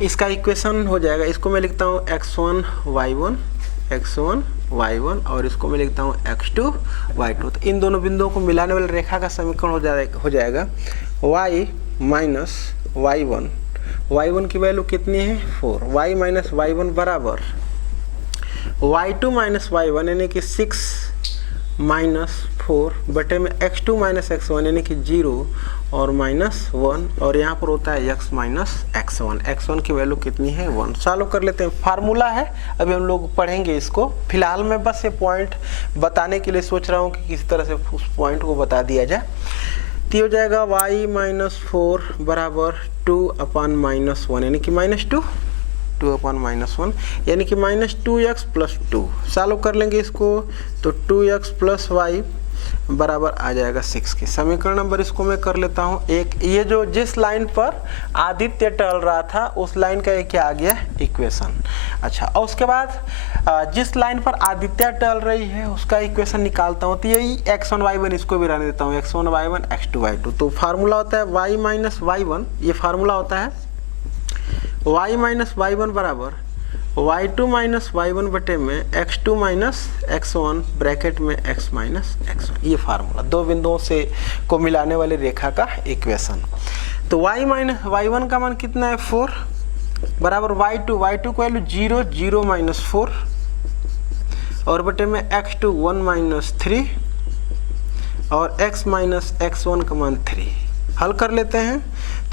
इसका इक्वेशन हो जाएगा, इसको मैं लिखता हूँ x1 y1 और इसको मैं लिखता हूँ x2 y2। तो इन दोनों बिंदुओं को मिलाने वाली रेखा का समीकरण हो जाएगा y माइनस y1 की वैल्यू कितनी है 4, y माइनस y1 बराबर y2 माइनस y1 यानी कि 6 माइनस 4 बटे में x2 माइनस x1 यानी कि 0 और -1, और यहाँ पर होता है x माइनस x1 की वैल्यू कितनी है 1। सॉल्व कर लेते हैं, फार्मूला है, अभी हम लोग पढ़ेंगे इसको। फिलहाल मैं बस ये पॉइंट बताने के लिए सोच रहा हूँ कि किस तरह से उस पॉइंट को बता दिया जाए। तो हो जाएगा y माइनस 4 बराबर 2/-1 यानी कि -2/-1 यानी कि -2x + 2। सॉल्व कर लेंगे इसको, तो 2x + y बराबर आ जाएगा 6 के। समीकरण नंबर इसको मैं कर लेता हूँ एक, ये जो जिस लाइन पर आदित्य टल रहा था उस लाइन का एक क्या आ गया, इक्वेशन। अच्छा, और उसके बाद जिस लाइन पर आदित्य टल रही है उसका इक्वेशन निकालता हूँ। तो यही x1 y1 इसको भी रहने देता हूँ, x1 y1 x2 y2। तो फार्मूला होता है y माइनस y1, ये फार्मूला होता है y माइनस y1 बराबर y2 माइनस y1 बटे में x2 माइनस x1 ब्रैकेट में x माइनस x1। ये फार्मूला दो बिंदुओं से को मिलाने वाली रेखा का इक्वेशन। तो y माइनस y1 का मान कितना है 4 बराबर y2 को वैल्यू 0 0 माइनस 4 और बटे में x2 1 माइनस 3 और x माइनस x1 का मान 3। हल कर लेते हैं,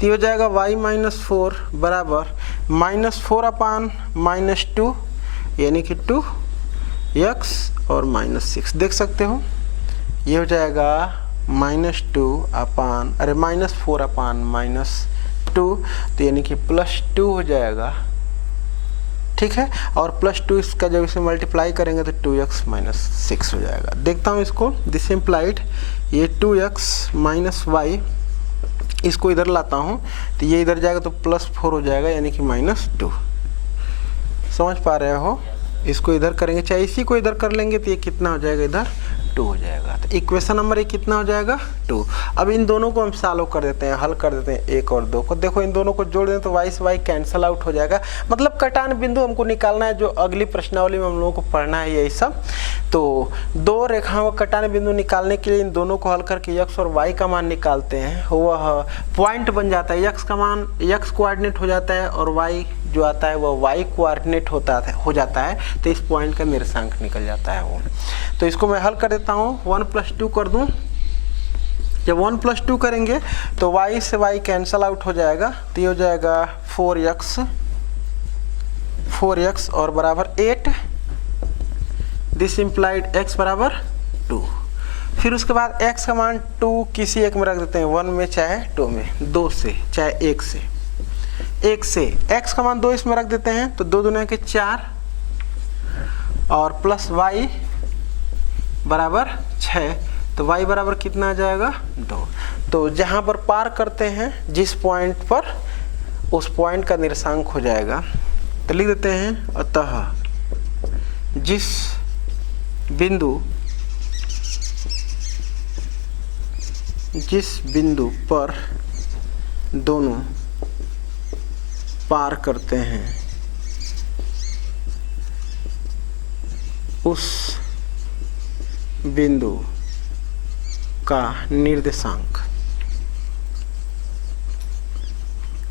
तो हो जाएगा y माइनस 4 बराबर -4/-2 यानी कि 2x और -6। देख सकते हो ये हो जाएगा -4/-2 तो यानी कि +2 हो जाएगा। ठीक है, और +2 इसका जब इसे मल्टीप्लाई करेंगे तो 2x - 6 हो जाएगा। देखता हूँ इसको, दिस इम्प्लाइड ये 2x माइनस y, इसको इधर लाता हूँ तो ये इधर जाएगा तो +4 हो जाएगा यानी कि -2। समझ पा रहे हो, इसको इधर करेंगे, चाहे इसी को इधर कर लेंगे तो ये कितना हो जाएगा, इधर 2 हो जाएगा। तो इक्वेशन नंबर 1 कितना हो जाएगा 2। अब इन दोनों को हम सॉल्व कर देते हैं, हल कर देते हैं 1 और 2 को। देखो इन दोनों को जोड़ दें तो y से y कैंसिल आउट हो जाएगा, मतलब कटान बिंदु हमको निकालना है, जो अगली प्रश्नावली में हम लोगों को पढ़ना है यही सब। तो दो रेखाओं का कटान बिंदु निकालने के लिए इन दोनों को हल करके x और y का मान निकालते हैं, वह पॉइंट बन जाता है। x का मान x कोऑर्डिनेट हो जाता है और y जो आता है वह y कोऑर्डिनेट हो जाता है, तो इस पॉइंट का निर्देशांक निकल जाता है वो। तो इसको मैं हल कर देता हूँ, 1 + 2 कर दूँ जब 1 + 2 करेंगे तो y से y कैंसल आउट हो जाएगा, तो ये हो जाएगा 4x और बराबर 8। दिस इम्प्लाइड x बराबर 2। फिर उसके बाद x का मान 2 किसी एक में रख देते हैं, 1 में चाहे 2 में, 2 से चाहे 1 से x का मान 2 इसमें रख देते हैं, तो 2 दूनी के 4 और प्लस y बराबर 6, तो y बराबर कितना आ जाएगा 2। तो जहाँ पर पार करते हैं जिस पॉइंट पर, उस पॉइंट का निर्देशांक हो जाएगा, तो लिख देते हैं अतः जिस बिंदु पर दोनों पार करते हैं उस बिंदु का निर्देशांक,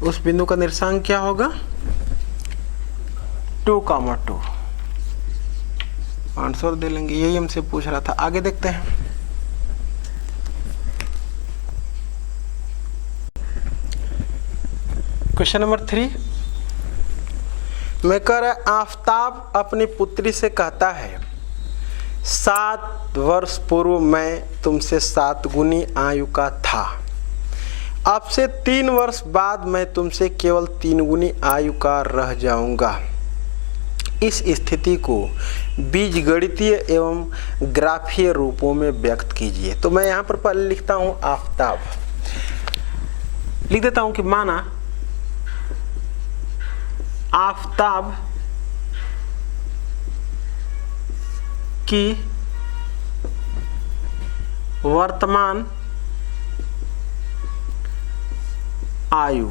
उस बिंदु का निर्देशांक क्या होगा 2,2। आंसर दे लेंगे, यही हमसे पूछ रहा था। आगे देखते हैं। क्वेश्चन नंबर 3 में कह रहा है, आफताब अपनी पुत्री से कहता है 7 वर्ष पूर्व मैं तुमसे 7 गुनी आयु का था, अब से 3 वर्ष बाद मैं तुमसे केवल 3 गुनी आयु का रह जाऊंगा। इस स्थिति को बीजगणितीय एवं ग्राफीय रूपों में व्यक्त कीजिए। तो मैं यहाँ पर पहले लिखता हूँ आफताब, लिख देता हूँ कि माना आफताब की वर्तमान आयु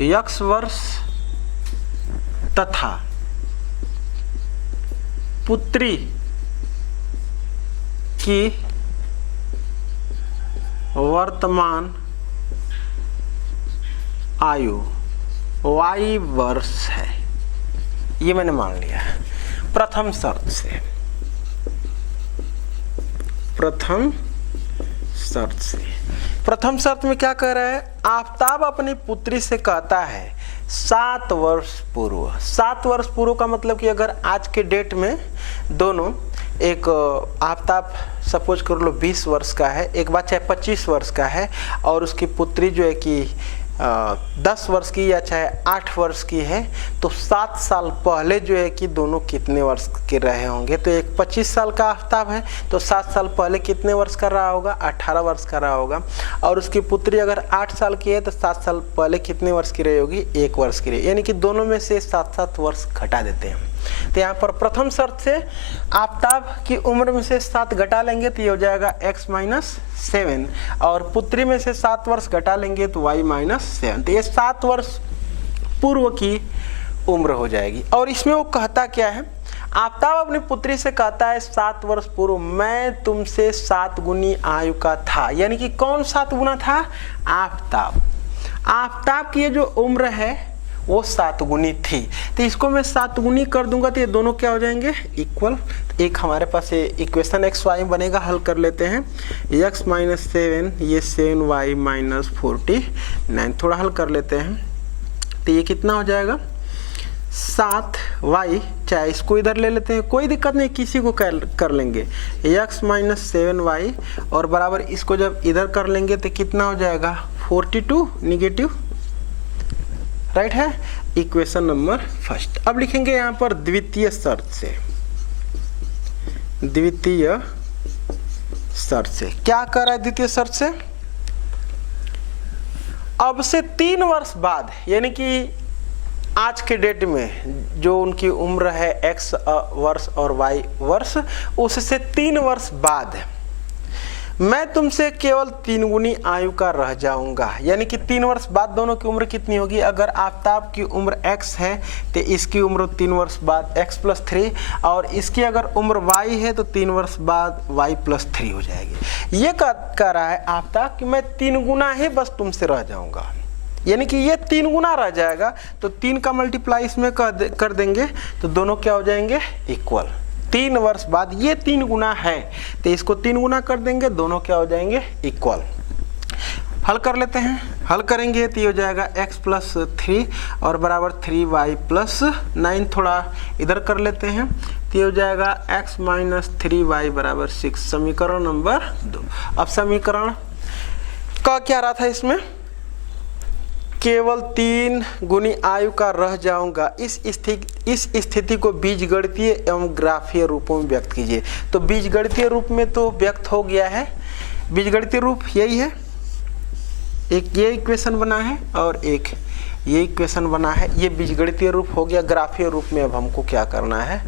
x वर्ष तथा पुत्री की वर्तमान आयु y वर्ष है, ये मैंने मान लिया है प्रथम शर्त से। प्रथम शर्त में क्या कह रहा है, आफताब अपनी पुत्री से कहता है 7 वर्ष पूर्व। 7 वर्ष पूर्व का मतलब कि अगर आज के डेट में दोनों, एक आफताब सपोज कर लो 20 वर्ष का है, एक बात चाहे 25 वर्ष का है, और उसकी पुत्री जो है कि 10 वर्ष की या चाहे 8 वर्ष की है, तो 7 साल पहले जो है कि दोनों कितने वर्ष के रहे होंगे। तो एक 25 साल का आफताब है, तो 7 साल पहले कितने वर्ष का रहा होगा 18 वर्ष का रहा होगा। और उसकी पुत्री अगर 8 साल की है तो 7 साल पहले कितने वर्ष की रही होगी 1 वर्ष की रही, यानी कि दोनों में से 7-7 वर्ष घटा देते हैं। तो यहाँ पर प्रथम शर्त से आफताब की उम्र में से 7 घटा लेंगे तो ये हो जाएगा x - 7, और पुत्री में से 7 वर्ष घटा लेंगे तो y - 7, तो ये 7 वर्ष पूर्व की उम्र हो जाएगी। और इसमें वो कहता क्या है, आफताब अपनी पुत्री से कहता है 7 वर्ष पूर्व मैं तुमसे 7 गुनी आयु का था, यानी कि कौन 7 गुना था, आफताब की ये जो उम्र है वो 7 गुनी थी। तो इसको मैं 7 गुनी कर दूंगा तो ये दोनों क्या हो जाएंगे इक्वल। एक हमारे पास ये इक्वेशन एक्स वाई बनेगा, हल कर लेते हैं। x - 7 ये 7y - 49, थोड़ा हल कर लेते हैं तो ये कितना हो जाएगा 7y, चाहे इसको इधर ले लेते हैं कोई दिक्कत नहीं, किसी को कर लेंगे, x - 7y और बराबर इसको जब इधर कर लेंगे तो कितना हो जाएगा 42 नेगेटिव, राइट है। Equation number first. अब लिखेंगे यहाँ पर द्वितीय शर्त से क्या कर रहा है द्वितीय शर्त से, अब से 3 वर्ष बाद, यानी कि आज के डेट में जो उनकी उम्र है x वर्ष और y वर्ष, उससे 3 वर्ष बाद मैं तुमसे केवल 3 गुनी आयु का रह जाऊंगा। यानी कि 3 वर्ष बाद दोनों की उम्र कितनी होगी, अगर आफताब की उम्र x है तो इसकी उम्र 3 वर्ष बाद x + 3, और इसकी अगर उम्र y है तो 3 वर्ष बाद y + 3 हो जाएगी। ये कह रहा है आफताब कि मैं 3 गुना ही बस तुमसे रह जाऊंगा, यानी कि ये 3 गुना रह जाएगा, तो 3 का मल्टीप्लाई इसमें कर देंगे तो दोनों क्या हो जाएंगे इक्वल। 3 वर्ष बाद ये 3 गुना है, तो इसको 3 गुना कर देंगे, दोनों क्या हो जाएंगे इक्वल। हल कर लेते हैं, हल करेंगे तो ये हो जाएगा x प्लस 3 और बराबर 3y प्लस 9, थोड़ा इधर कर लेते हैं तो ये हो जाएगा x माइनस 3y बराबर 6, समीकरण नंबर 2। अब समीकरण का क्या रहा था, इसमें केवल 3 गुनी आयु का रह जाऊंगा, इस स्थिति को बीजगणितीय एवं ग्राफीय रूपों में व्यक्त कीजिए। तो बीजगणितीय रूप में तो व्यक्त हो गया है, बीजगणितीय रूप यही है, एक ये इक्वेशन बना है और एक ये इक्वेशन बना है, ये बीजगणितीय रूप हो गया। ग्राफीय रूप में अब हमको क्या करना है,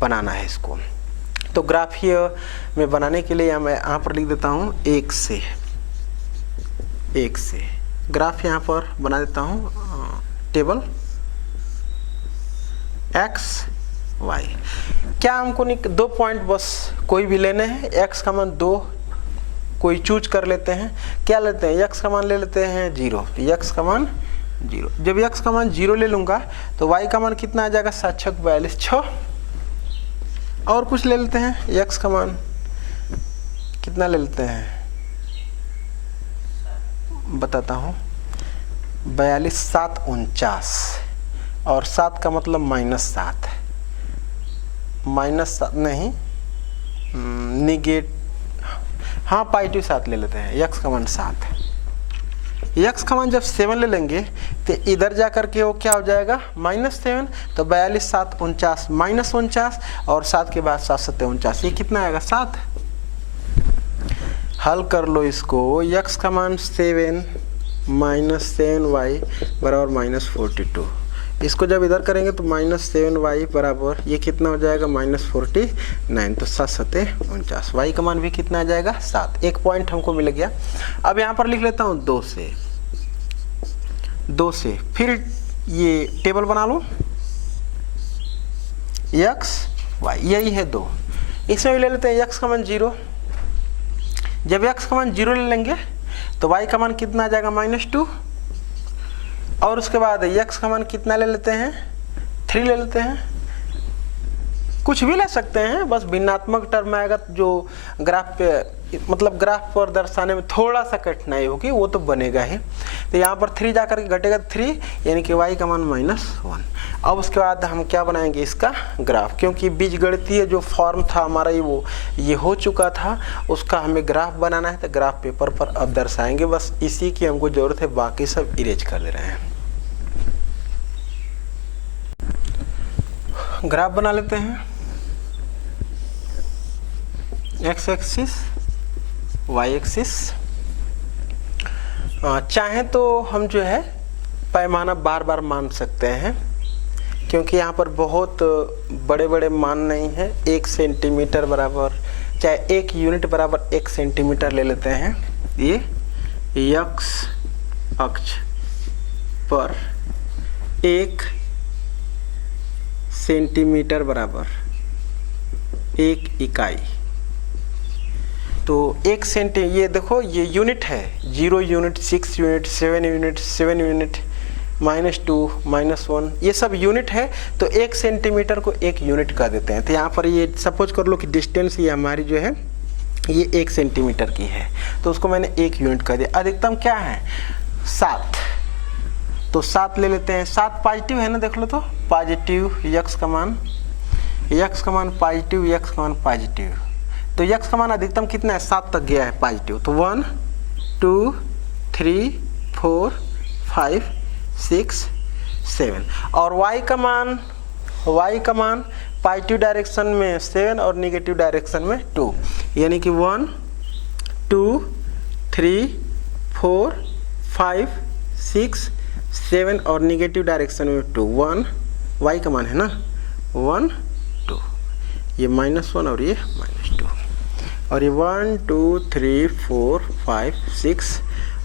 बनाना है इसको। तो ग्राफीय में बनाने के लिए मैं यहाँ पर लिख देता हूँ 1 से ग्राफ यहाँ पर बना देता हूँ, टेबल x y। क्या हमको 2 पॉइंट बस कोई भी लेने हैं, x का मान 2 कोई चूज कर लेते हैं। क्या लेते हैं, x का मान ले लेते हैं 0, x का मान 0। जब x का मान 0 ले लूंगा तो y का मान कितना आ जाएगा, 7 6 42 6। और कुछ ले लेते हैं, x का मान कितना ले लेते हैं, बताता हूँ, 42 7 49 और 7 का मतलब -7, -7 नहीं निगेट, हाँ पॉजिटिव 7 ले लेते हैं, x का मान 7। x का मान जब 7 ले लेंगे तो इधर जा करके वो क्या हो जाएगा -7, तो 42 7 49 -49 और 7 के बाद 7 7 49, ये कितना आएगा 7। हल कर लो इसको, x का मान 7 -7y बराबर -42। इसको जब इधर करेंगे तो -7y बराबर ये कितना हो जाएगा -49, तो 7 7 49, y का मान भी कितना आ जाएगा 7। एक पॉइंट हमको मिल गया। अब यहाँ पर लिख लेता हूँ 2 से, फिर ये टेबल बना लो x y, यही है 2। इसमें भी ले लेते हैं x का मान 0। जब x का मान 0 ले लेंगे तो y का मान कितना आ जाएगा -2, और उसके बाद x का मान कितना ले लेते हैं 3 ले लेते हैं, कुछ भी ले सकते हैं, बस भिन्नात्मक टर्म आएगा जो ग्राफ पे, मतलब ग्राफ पर दर्शाने में थोड़ा सा कठिनाई होगी, वो तो बनेगा ही। तो यहाँ पर 3 जाकर के घटेगा 3, यानी कि y का मान -1। अब उसके बाद हम क्या बनाएंगे, इसका ग्राफ, क्योंकि बीजगणितीय जो फॉर्म था हमारा ये हो चुका था, उसका हमें ग्राफ बनाना है। तो ग्राफ पेपर पर अब दर्शाएंगे, बस इसी की हमको जरूरत है, बाकी सब इरेज कर दे रहे हैं। ग्राफ बना लेते हैं, x एक्सिस y एक्सिस। चाहे तो हम जो है पैमाना बार बार मान सकते हैं, क्योंकि यहाँ पर बहुत बड़े बड़े मान नहीं है। 1 सेंटीमीटर बराबर, चाहे 1 यूनिट बराबर 1 सेंटीमीटर ले लेते हैं। ये x अक्ष पर 1 सेंटीमीटर बराबर 1 इकाई, तो 1 सेंटी, ये देखो ये यूनिट है, 0 यूनिट 6 यूनिट 7 यूनिट 7 यूनिट -2 -1, ये सब यूनिट है। तो 1 सेंटीमीटर को 1 यूनिट कर देते हैं। तो यहाँ पर ये सपोज कर लो कि डिस्टेंस ये हमारी जो है ये 1 सेंटीमीटर की है, तो उसको मैंने 1 यूनिट कर दिया। अधिकतम क्या है 7, तो 7 ले लेते हैं। 7 पॉजिटिव है ना, देख लो तो पॉजिटिव, x का मान पॉजिटिव, x का मान पॉजिटिव, तो x का मान अधिकतम कितना है 7 तक गया है पॉजिटिव। तो 1 2 3 4 5 6 7, और y का मान पॉजिटिव डायरेक्शन में 7 और निगेटिव डायरेक्शन में 2, यानी कि 1 2 3 4 5 6 7 और निगेटिव डायरेक्शन में 2, 1 y का मान है ना 1 2, ये -1 और ये -2, और ये 1 2 3 4 5 6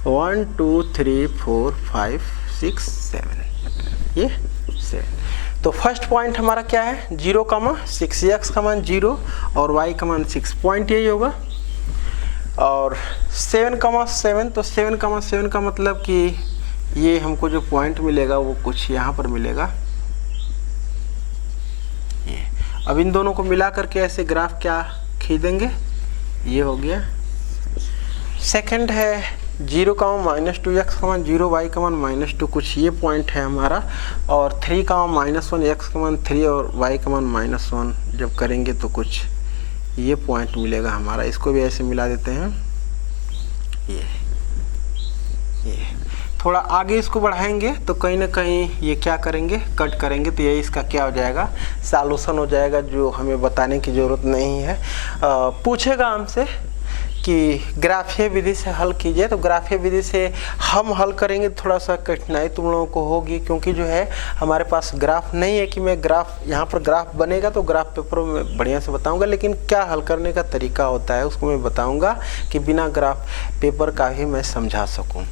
1 2 3 4 5 6 7, ये 7। तो फर्स्ट पॉइंट हमारा क्या है 0,6, x का मान 0 और y का मान 6, पॉइंट यही होगा। और 7,7, तो 7,7 का मतलब कि ये हमको जो पॉइंट मिलेगा वो कुछ यहाँ पर मिलेगा ये, अब इन दोनों को मिला करके ऐसे ग्राफ क्या खींच देंगे, ये हो गया। सेकंड है 0, -2 x, 0 y, -2 कुछ ये पॉइंट है हमारा, और 3, -1 x, 3 और y, -1 जब करेंगे तो कुछ ये पॉइंट मिलेगा हमारा। इसको भी ऐसे मिला देते हैं। ये थोड़ा आगे इसको बढ़ाएंगे तो कहीं ना कहीं ये क्या करेंगे, कट करेंगे, तो ये इसका क्या हो जाएगा, सॉल्यूशन हो जाएगा, जो हमें बताने की ज़रूरत नहीं है। पूछेगा हमसे कि ग्राफीय विधि से हल कीजिए, तो ग्राफीय विधि से हम हल करेंगे, थोड़ा सा कठिनाई तुम लोगों को होगी, क्योंकि जो है हमारे पास ग्राफ नहीं है कि मैं ग्राफ, यहाँ पर ग्राफ बनेगा तो ग्राफ पेपर में बढ़िया से बताऊंगा, लेकिन क्या हल करने का तरीका होता है उसको मैं बताऊंगा कि बिना ग्राफ पेपर का ही मैं समझा सकूँ।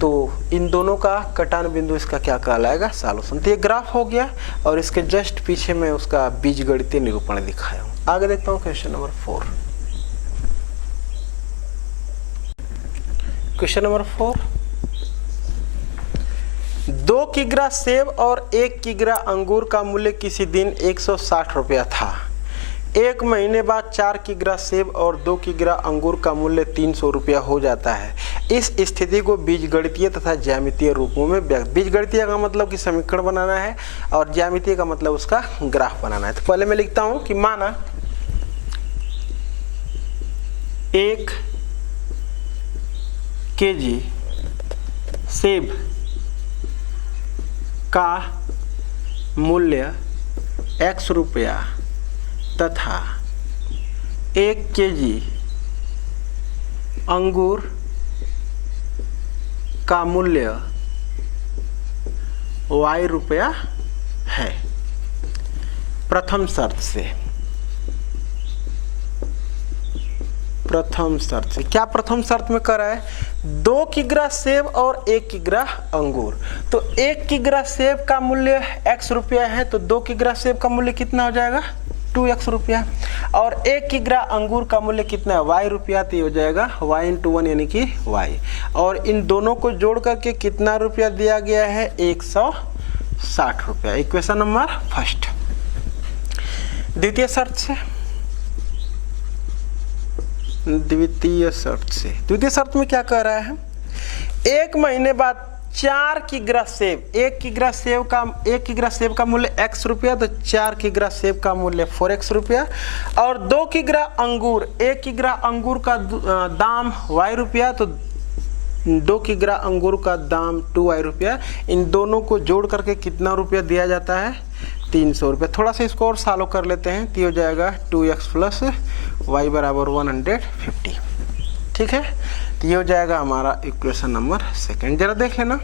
तो इन दोनों का कटान बिंदु इसका क्या कहलाएगा, सॉल्यूशन। तो ये ग्राफ हो गया, और इसके जस्ट पीछे में उसका बीजगणितीय निरूपण दिखाया हूँ। आगे देखता हूँ क्वेश्चन नंबर 4। क्वेश्चन नंबर 4, 2 किग्रा सेब और 1 किग्रा अंगूर का मूल्य किसी दिन 160 रुपया था। 1 महीने बाद 4 किग्रा सेब और 2 किग्रा अंगूर का मूल्य 300 रुपया हो जाता है। इस स्थिति को बीजगणितीय तथा ज्यामितीय रूपों में व्यक्त। बीजगणितीय का मतलब कि समीकरण बनाना है, और ज्यामितीय का मतलब उसका ग्राफ बनाना है। तो पहले मैं लिखता हूं कि माना 1 केजी सेब का मूल्य x रुपया तथा 1 केजी अंगूर का मूल्य y रुपया है। प्रथम शर्त से क्या प्रथम शर्त में कर रहा है, 2 किग्रा सेब और 1 किग्रा अंगूर। तो 1 किग्रा सेब का मूल्य x रुपया है, तो 2 किग्रा सेब का मूल्य कितना हो जाएगा, 2x रुपया, और 1 किग्रा अंगूर का मूल्य कितना है, y रुपया, तो हो जाएगा y × 1 यानी कि y। और इन दोनों को जोड़ करके कितना रुपया दिया गया है, 160 रुपया। Equation number first. द्वितीय शर्त में क्या कह रहा है, 1 महीने बाद 4 किग्रा सेब, 1 किग्रा सेब का मूल्य x रुपया, तो 4 किग्रा सेब का मूल्य 4x रुपया, और 2 किग्रा अंगूर, 1 किग्रा अंगूर का दाम y रुपया, तो 2 किग्रा अंगूर का दाम 2y रुपया। इन दोनों को जोड़ करके कितना रुपया दिया जाता है, 300 रुपया। थोड़ा सा इसको और सॉल्व कर लेते हैं, तो हो जाएगा 2x + y = 150। ठीक है, तो ये हो जाएगा हमारा इक्वेशन नंबर सेकंड। जरा देख लेना,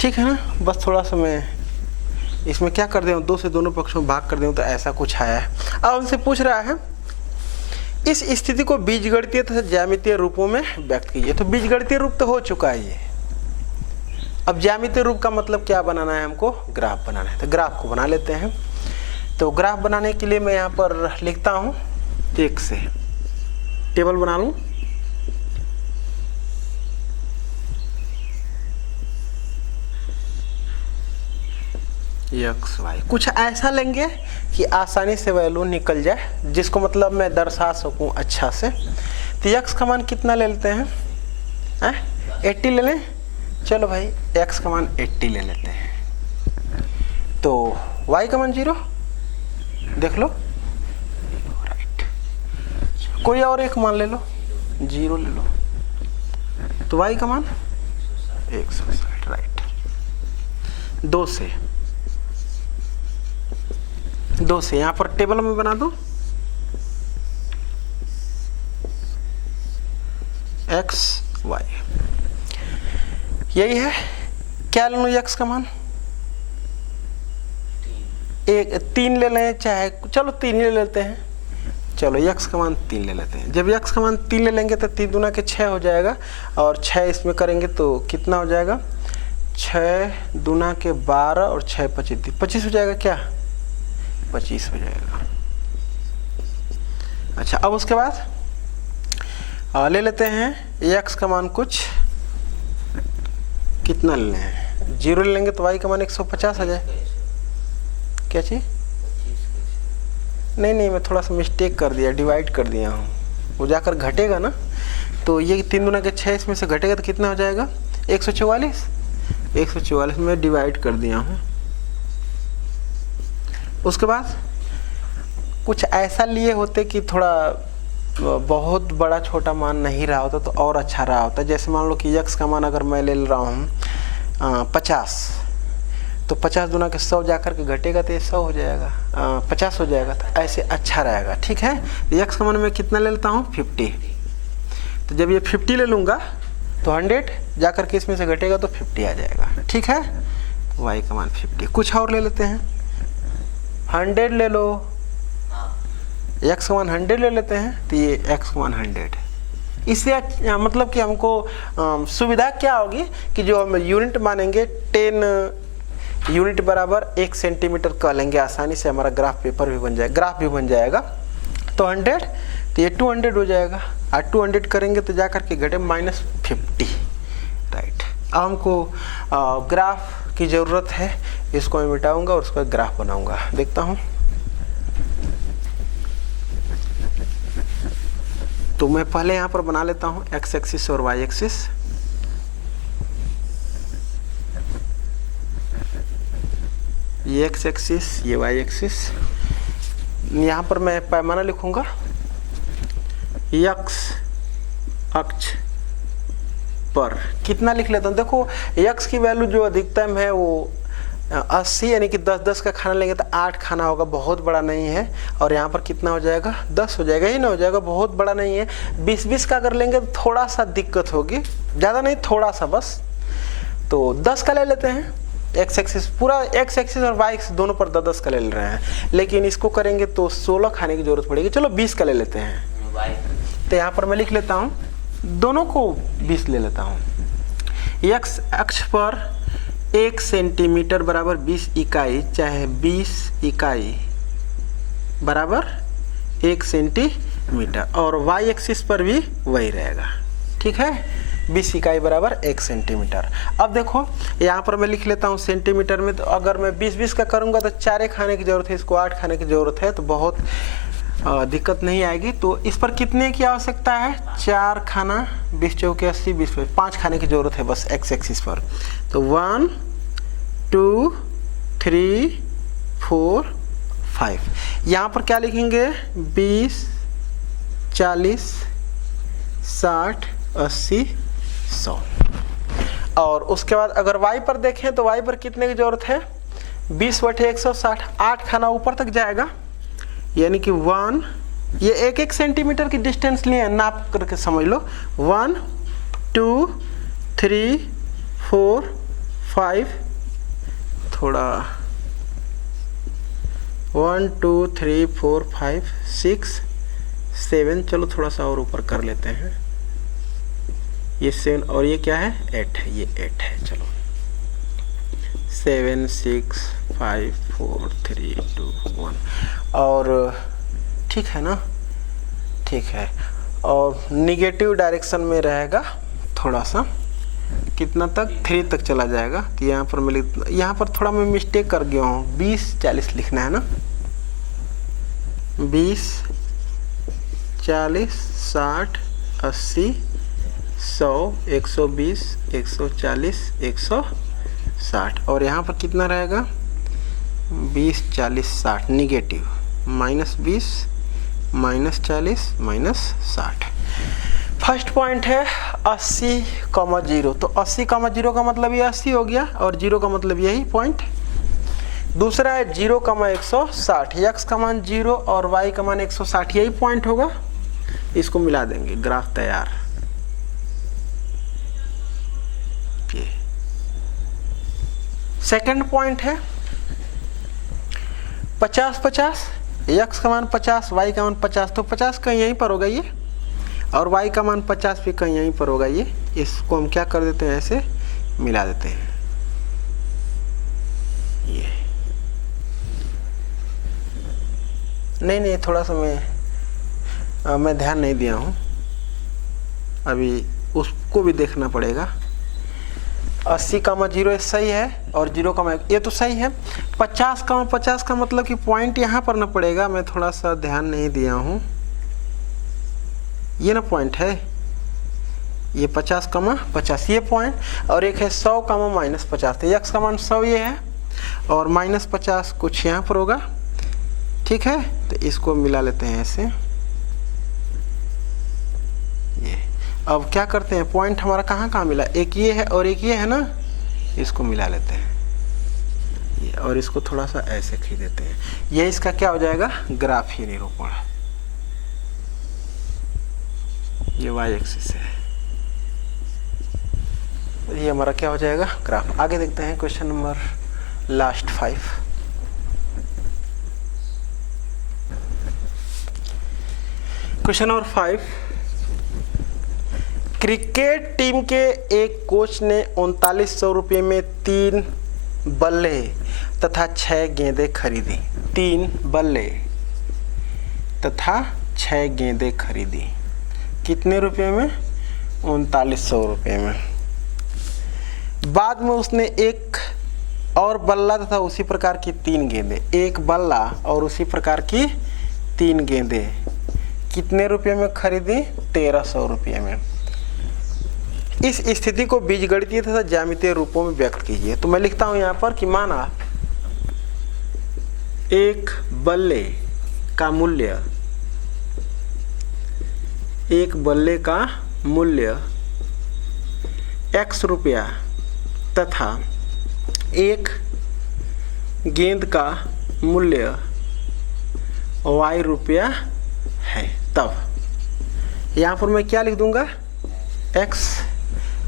ठीक है ना। बस थोड़ा सा मैं इसमें क्या कर दूँ, 2 से दोनों पक्षों में भाग कर दूँ, तो ऐसा कुछ आया है। अब उनसे पूछ रहा है इस स्थिति को बीजगणितीय तथा ज्यामितीय रूपों में व्यक्त कीजिए। तो बीजगणितीय रूप तो हो चुका है ये, अब ज्यामितीय रूप का मतलब क्या बनाना है, हमको ग्राफ बनाना है। तो ग्राफ को बना लेते हैं। तो ग्राफ बनाने के लिए मैं यहाँ पर लिखता हूँ, एक से टेबल बना लूँ। x y कुछ ऐसा लेंगे कि आसानी से वैल्यू निकल जाए, जिसको मतलब मैं दर्शा सकूं अच्छा से। तो x का मान कितना ले लेते हैं, 80 ले लें। चलो भाई x का मान 80 ले लेते हैं। तो y का मान 0 देख लो, राइट। कोई और एक मान ले लो, 0 ले लो, तो y का मान 160, राइट। 2 से यहाँ पर टेबल में बना दो, x y यही है। क्या ले लो x का मान, 3 ले लें, चाहे चलो 3 ले लेते हैं। चलो x का मान 3 ले लेते हैं। जब x का मान 3 ले लेंगे तो 3 दूना के 6 हो जाएगा, और 6 इसमें करेंगे तो कितना हो जाएगा, 6 दूना के 12 और 6 25 हो जाएगा। क्या 25 हो जाएगा। अच्छा, अब उसके बाद ले लेते हैं x का मान कुछ कितना ले लें, 0 ले लेंगे तो y का मान 150 आ जाए। क्या चीज़? नहीं, मैं थोड़ा सा मिस्टेक कर दिया, डिवाइड कर दिया हूँ। वो जाकर घटेगा ना, तो ये 3 दूना के 6 इसमें से घटेगा तो कितना हो जाएगा? 144। 144 में डिवाइड कर दिया हूँ। उसके बाद कुछ ऐसा लिए होते कि थोड़ा बहुत बड़ा छोटा मान नहीं रहा होता तो और अच्छा रहा होता। जैसे मान लो कि x का मान अगर मैं ले रहा हूँ 50, तो 50 दूना के 100 जाकर के घटेगा तो ये 100 हो जाएगा, 50 हो जाएगा, तो ऐसे अच्छा रहेगा। ठीक है, x का मान मैं कितना ले लेता हूँ? 50। तो जब ये 50 ले लूँगा तो 100 जाकर के इसमें से घटेगा तो 50 आ जाएगा। ठीक है, y का मान 50। कुछ और ले लेते हैं, 100 ले लो, x का मान 100 ले लेते हैं, तो ये x का मान 100। इससे मतलब कि हमको सुविधा क्या होगी कि जो हम यूनिट मानेंगे 10 यूनिट बराबर 1 सेंटीमीटर कह लेंगे, आसानी से हमारा ग्राफ पेपर भी बन जाएगा, ग्राफ भी बन जाएगा। तो 100, तो ये 200 हो जाएगा, और 200 करेंगे तो जाकर के घटे -50। राइट, अब हमको ग्राफ की ज़रूरत है, इसको मैं मिटाऊंगा और उसका ग्राफ बनाऊंगा। देखता हूँ, तो मैं पहले यहाँ पर बना लेता हूँ x एक्सिस और y एक्सिस। ये x एक्सिस, ये y एक्सिस। यहाँ पर मैं पैमाना लिखूंगा, x अक्ष पर कितना लिख लेता हूँ। देखो x की वैल्यू जो अधिकतम है वो 80, यानी कि 10-10 का खाना लेंगे तो 8 खाना होगा, बहुत बड़ा नहीं है। और यहाँ पर कितना हो जाएगा? 10 हो जाएगा, ही ना हो जाएगा, बहुत बड़ा नहीं है। 20-20 का अगर लेंगे तो थोड़ा सा दिक्कत होगी, ज़्यादा नहीं, थोड़ा सा बस। तो 10 का ले लेते हैं, x एक्सिस पूरा, x एक्सिस और y एक्सिस दोनों पर 10-10 का ले रहे हैं। लेकिन इसको करेंगे तो 16 खाने की जरूरत पड़ेगी। चलो 20 का ले लेते हैं। तो यहाँ पर मैं लिख लेता हूँ, दोनों को 20 ले लेता हूँ। x अक्ष पर 1 सेंटीमीटर बराबर 20 इकाई, चाहे 20 इकाई बराबर 1 सेंटीमीटर, और y एक्सिस पर भी वही रहेगा। ठीक है, 20 इकाई बराबर 1 सेंटीमीटर। अब देखो यहाँ पर मैं लिख लेता हूँ सेंटीमीटर में, तो अगर मैं 20-20 का करूँगा तो 4 खाने की ज़रूरत है, इसको 8 खाने की ज़रूरत है, तो बहुत दिक्कत नहीं आएगी। तो इस पर कितने की आवश्यकता है? 4 खाना, 20 चौके 80, 20 5 खाने की ज़रूरत है बस x एक्सिस पर। तो 1 2 3 4 5। यहाँ पर क्या लिखेंगे? 20 40 60 80 100। और उसके बाद अगर y पर देखें तो y पर कितने की ज़रूरत है? 20/160, 8 खाना ऊपर तक जाएगा, यानी कि 1, ये 1-1 सेंटीमीटर की डिस्टेंस लिए, नाप करके समझ लो। 1 2 3 4 5, थोड़ा 1 2 3 4 5 6 7, चलो थोड़ा सा और ऊपर कर लेते हैं। ये 7 और ये क्या है? 8 है, ये 8 है। चलो 7 6 5 4 3 2 1। और ठीक है ना? ठीक है, और निगेटिव डायरेक्शन में रहेगा थोड़ा सा, कितना तक? 3 तक चला जाएगा। तो यहाँ पर मैं यहाँ पर थोड़ा मैं मिस्टेक कर गया हूँ, 20 40 लिखना है ना, 20 40 60 80 100 120 140 160। और यहाँ पर कितना रहेगा? 20 40 60 निगेटिव, -20 -40 -60। फर्स्ट पॉइंट है 80,0। तो 80,0 का मतलब ये 80 हो गया, और 0 का मतलब यही पॉइंट। दूसरा है 0,160, x का मान 0 और y का मान 160, यही पॉइंट होगा। इसको मिला देंगे, ग्राफ तैयार। ये सेकंड पॉइंट है 50-50, x का मान 50, y का मान 50, तो 50 कहीं यहीं पर होगा ये, और y का मान 50 भी कहीं यहीं पर होगा ये। इसको हम क्या कर देते हैं? ऐसे मिला देते हैं। ये नहीं, थोड़ा सा मैं ध्यान नहीं दिया हूँ, अभी उसको भी देखना पड़ेगा। 80,0 सही है और 0,1 ये तो सही है। 50,50 का मतलब कि पॉइंट यहाँ पर ना पड़ेगा, मैं थोड़ा सा ध्यान नहीं दिया हूँ, ये ना पॉइंट है, ये 50,50 ये पॉइंट, और एक है 100,-50। तो x का मान 100 ये है और -50 कुछ यहाँ पर होगा, ठीक है। तो इसको मिला लेते हैं ऐसे, ये अब क्या करते हैं, पॉइंट हमारा कहाँ मिला, एक ये है और एक ये है ना, इसको मिला लेते हैं ये, और इसको थोड़ा सा ऐसे खींच देते हैं, ये इसका क्या हो जाएगा, ग्राफीय निरूपण। ये y एक्सिस है, ये हमारा क्या हो जाएगा, ग्राफ। आगे देखते हैं question number last 5। Question number 5, cricket team के एक कोच ने 3900 रुपये में 3 बल्ले तथा 6 गेंदें खरीदी। 3 बल्ले तथा 6 गेंदें खरीदी, कितने रुपये में, 3900 रुपये में। बाद में उसने एक और बल्ला तथा उसी प्रकार की 3 गेंदें, एक बल्ला और उसी प्रकार की 3 गेंदें कितने रुपये में खरीदी, 1300 रुपये में। इस स्थिति को बीजगणितीय तथा ज्यामितीय रूपों में व्यक्त कीजिए। तो मैं लिखता हूं यहां पर कि माना एक बल्ले का मूल्य, एक बल्ले का मूल्य x रुपया तथा एक गेंद का मूल्य y रुपया है। तब यहाँ पर मैं क्या लिख दूंगा, x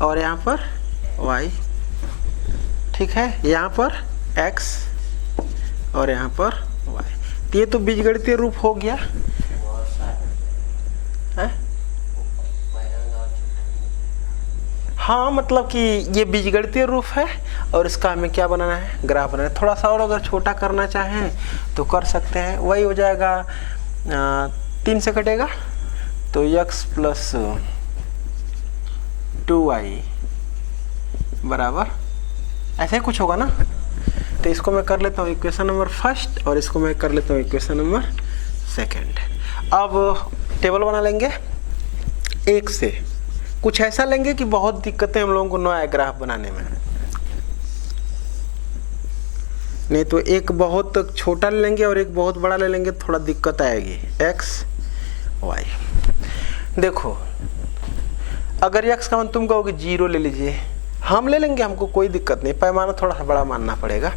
और यहाँ पर y, ठीक है, यहाँ पर x और यहाँ पर y। तो ये तो बीजगणितीय रूप हो गया है? हाँ, मतलब कि ये बीजगणितीय रूप है और इसका हमें क्या बनाना है, ग्राफ बनाना है। थोड़ा सा और अगर छोटा करना चाहें तो कर सकते हैं, वही हो जाएगा 3 से कटेगा तो x प्लस 2y बराबर ऐसे कुछ होगा ना। तो इसको मैं कर लेता हूँ इक्वेशन नंबर 1 और इसको मैं कर लेता हूँ इक्वेशन नंबर 2। अब टेबल बना लेंगे, 1 से कुछ ऐसा लेंगे कि बहुत दिक्कतें हम लोगों को न आए ग्राफ बनाने में, नहीं तो एक बहुत छोटा ले लेंगे और एक बहुत बड़ा ले लेंगे, थोड़ा दिक्कत आएगी। x y, देखो अगर x का मान तुम कहोगे 0 ले लीजिए, हम ले लेंगे, हमको कोई दिक्कत नहीं, पैमाना थोड़ा सा बड़ा मानना पड़ेगा।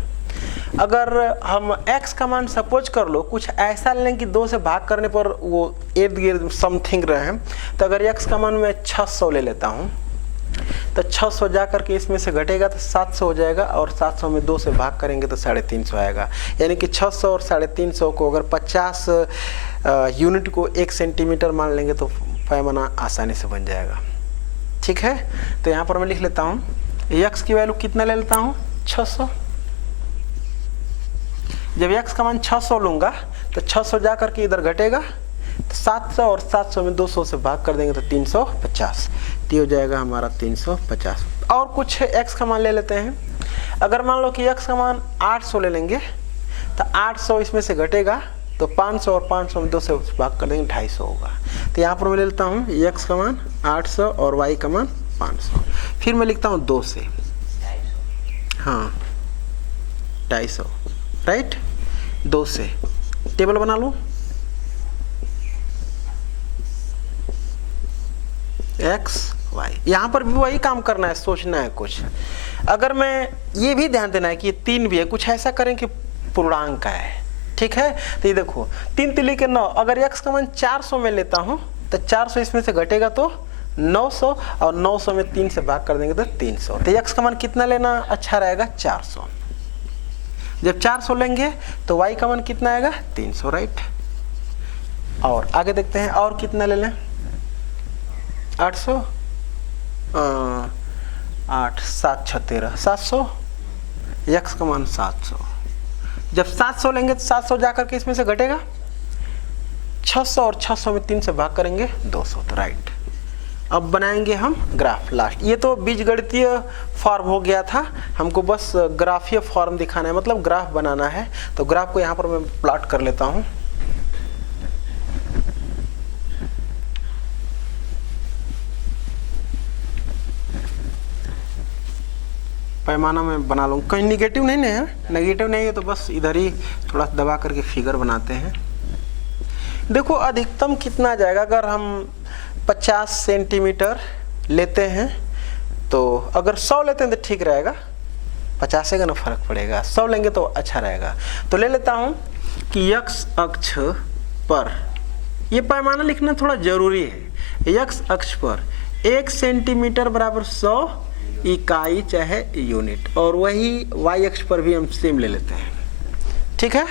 अगर हम x का मान सपोज कर लो कुछ ऐसा लें कि 2 से भाग करने पर वो इर्द गिर्द समथिंग रहे, तो अगर x का मान मैं 600 ले लेता हूँ तो 600 जा करके इसमें से घटेगा तो 700 हो जाएगा, और 700 में 2 से भाग करेंगे तो 350 आएगा। यानी कि 600 और 350 को अगर 50 यूनिट को 1 सेंटीमीटर मान लेंगे तो पैमाना आसानी से बन जाएगा, ठीक है। तो यहाँ पर मैं लिख लेता हूँ x की वैल्यू कितना ले लेता हूँ, 600। जब x का मान 600 लूंगा तो 600 जा करके इधर घटेगा तो 700 और 700 में 200 से भाग कर देंगे तो 350, तो हो जाएगा हमारा 350। और कुछ x का मान ले लेते हैं। अगर मान लो कि x का मान 800 ले लेंगे तो 800 इसमें से घटेगा तो 500 और 500 में 2 से भाग कर देंगे 250 होगा। तो यहाँ पर मैं ले लेता हूँ x का मान 800 और y का मान 500। फिर मैं लिखता हूँ 2 से, हाँ 250, राइट। 2 से टेबल बना लो, x y, यहाँ पर भी वही काम करना है, सोचना है कुछ। अगर मैं ये भी ध्यान देना है कि ये 3 भी है, कुछ ऐसा करें कि पूर्णांक का है, ठीक है। तो ये देखो 3 तिली के 9, अगर x का मान 400 में लेता हूँ तो 400 इसमें से घटेगा तो 900, और 900 में 3 से भाग कर देंगे तो 300। तो x का मान कितना लेना अच्छा रहेगा, 400। जब 400 लेंगे तो y का मान कितना आएगा, 300, राइट। और आगे देखते हैं और कितना ले लें, 800, 8 7 6 13, 700, x का मान 700। जब 700 लेंगे तो 700 जाकर के इसमें से घटेगा 600, और 600 में 3 से भाग करेंगे 200, तो राइट। अब बनाएंगे हम ग्राफ लास्ट। ये तो बीजगणितीय फॉर्म हो गया था, हमको बस ग्राफीय फॉर्म दिखाना है, मतलब ग्राफ बनाना है। तो ग्राफ को यहाँ पर मैं प्लॉट कर लेता हूँ। पैमाना में बना लूँ, कहीं निगेटिव नहीं है, नेगेटिव नहीं है तो बस इधर ही थोड़ा दबा करके फिगर बनाते हैं। देखो अधिकतम कितना आ जाएगा, अगर हम 50 सेंटीमीटर लेते हैं तो अगर 100 लेते हैं तो ठीक रहेगा, 50 से का ना फर्क पड़ेगा, 100 लेंगे तो अच्छा रहेगा। तो ले लेता हूँ कि x अक्ष पर, ये पैमाना लिखना थोड़ा जरूरी है, x अक्ष पर 1 सेंटीमीटर बराबर 100 इकाई चाहे यूनिट, और वही y अक्ष पर भी हम सेम ले लेते हैं, ठीक है।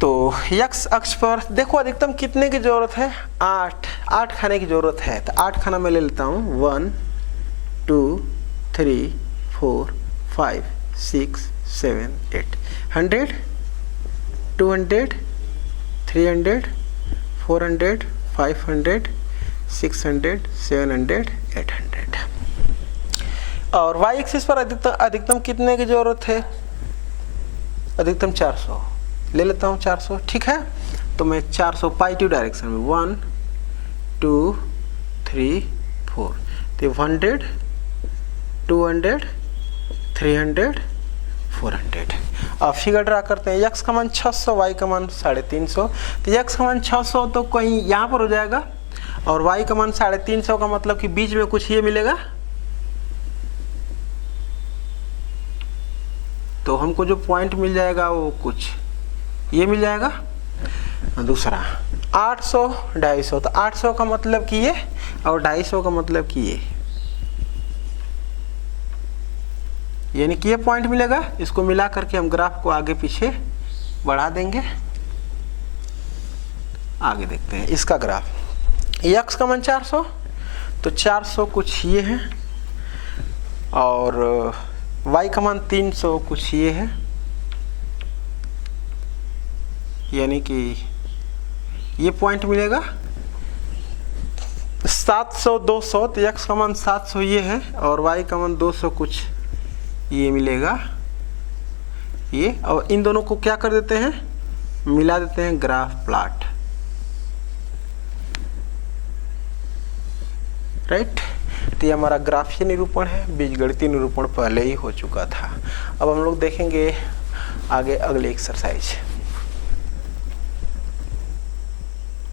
तो x अक्ष पर देखो अधिकतम कितने की जरूरत है, 8 खाने की जरूरत है। तो 8 खाना मैं ले लेता हूँ, 1 2 3 4 5 6 7 8, 100 200 300 400 500 600 700 800। और y एक्सिस पर अधिकतम कितने की जरूरत है, अधिकतम 400 ले लेता हूँ, 400 ठीक है। तो मैं 400 पॉजिटिव डायरेक्शन में 1 2 3 4, तो 100 200 300 400। अब फिगर ड्रा करते हैं, x का मान 600 y का मान 350। तो x का मान 600 तो कहीं यहाँ पर हो जाएगा, और y का मान 350 का मतलब कि बीच में कुछ ये मिलेगा, तो हमको जो पॉइंट मिल जाएगा वो कुछ ये मिल जाएगा। दूसरा 800 250, तो 800 का मतलब कि ये, और 250 का मतलब कि ये, यानी कि ये पॉइंट मिलेगा। इसको मिला करके हम ग्राफ को आगे पीछे बढ़ा देंगे। आगे देखते हैं इसका ग्राफ। x का मान 400, तो 400 कुछ ये है, और y का मान 300 कुछ ये है, यानी कि ये पॉइंट मिलेगा। 700 200, तो x का मान 700 ये है, और y का मान 200 कुछ ये मिलेगा ये, और इन दोनों को क्या कर देते हैं, मिला देते हैं ग्राफ प्लॉट, राइट। तो ये हमारा ग्राफीय निरूपण है, बीजगणितीय निरूपण पहले ही हो चुका था। अब हम लोग देखेंगे आगे अगले एक्सरसाइज।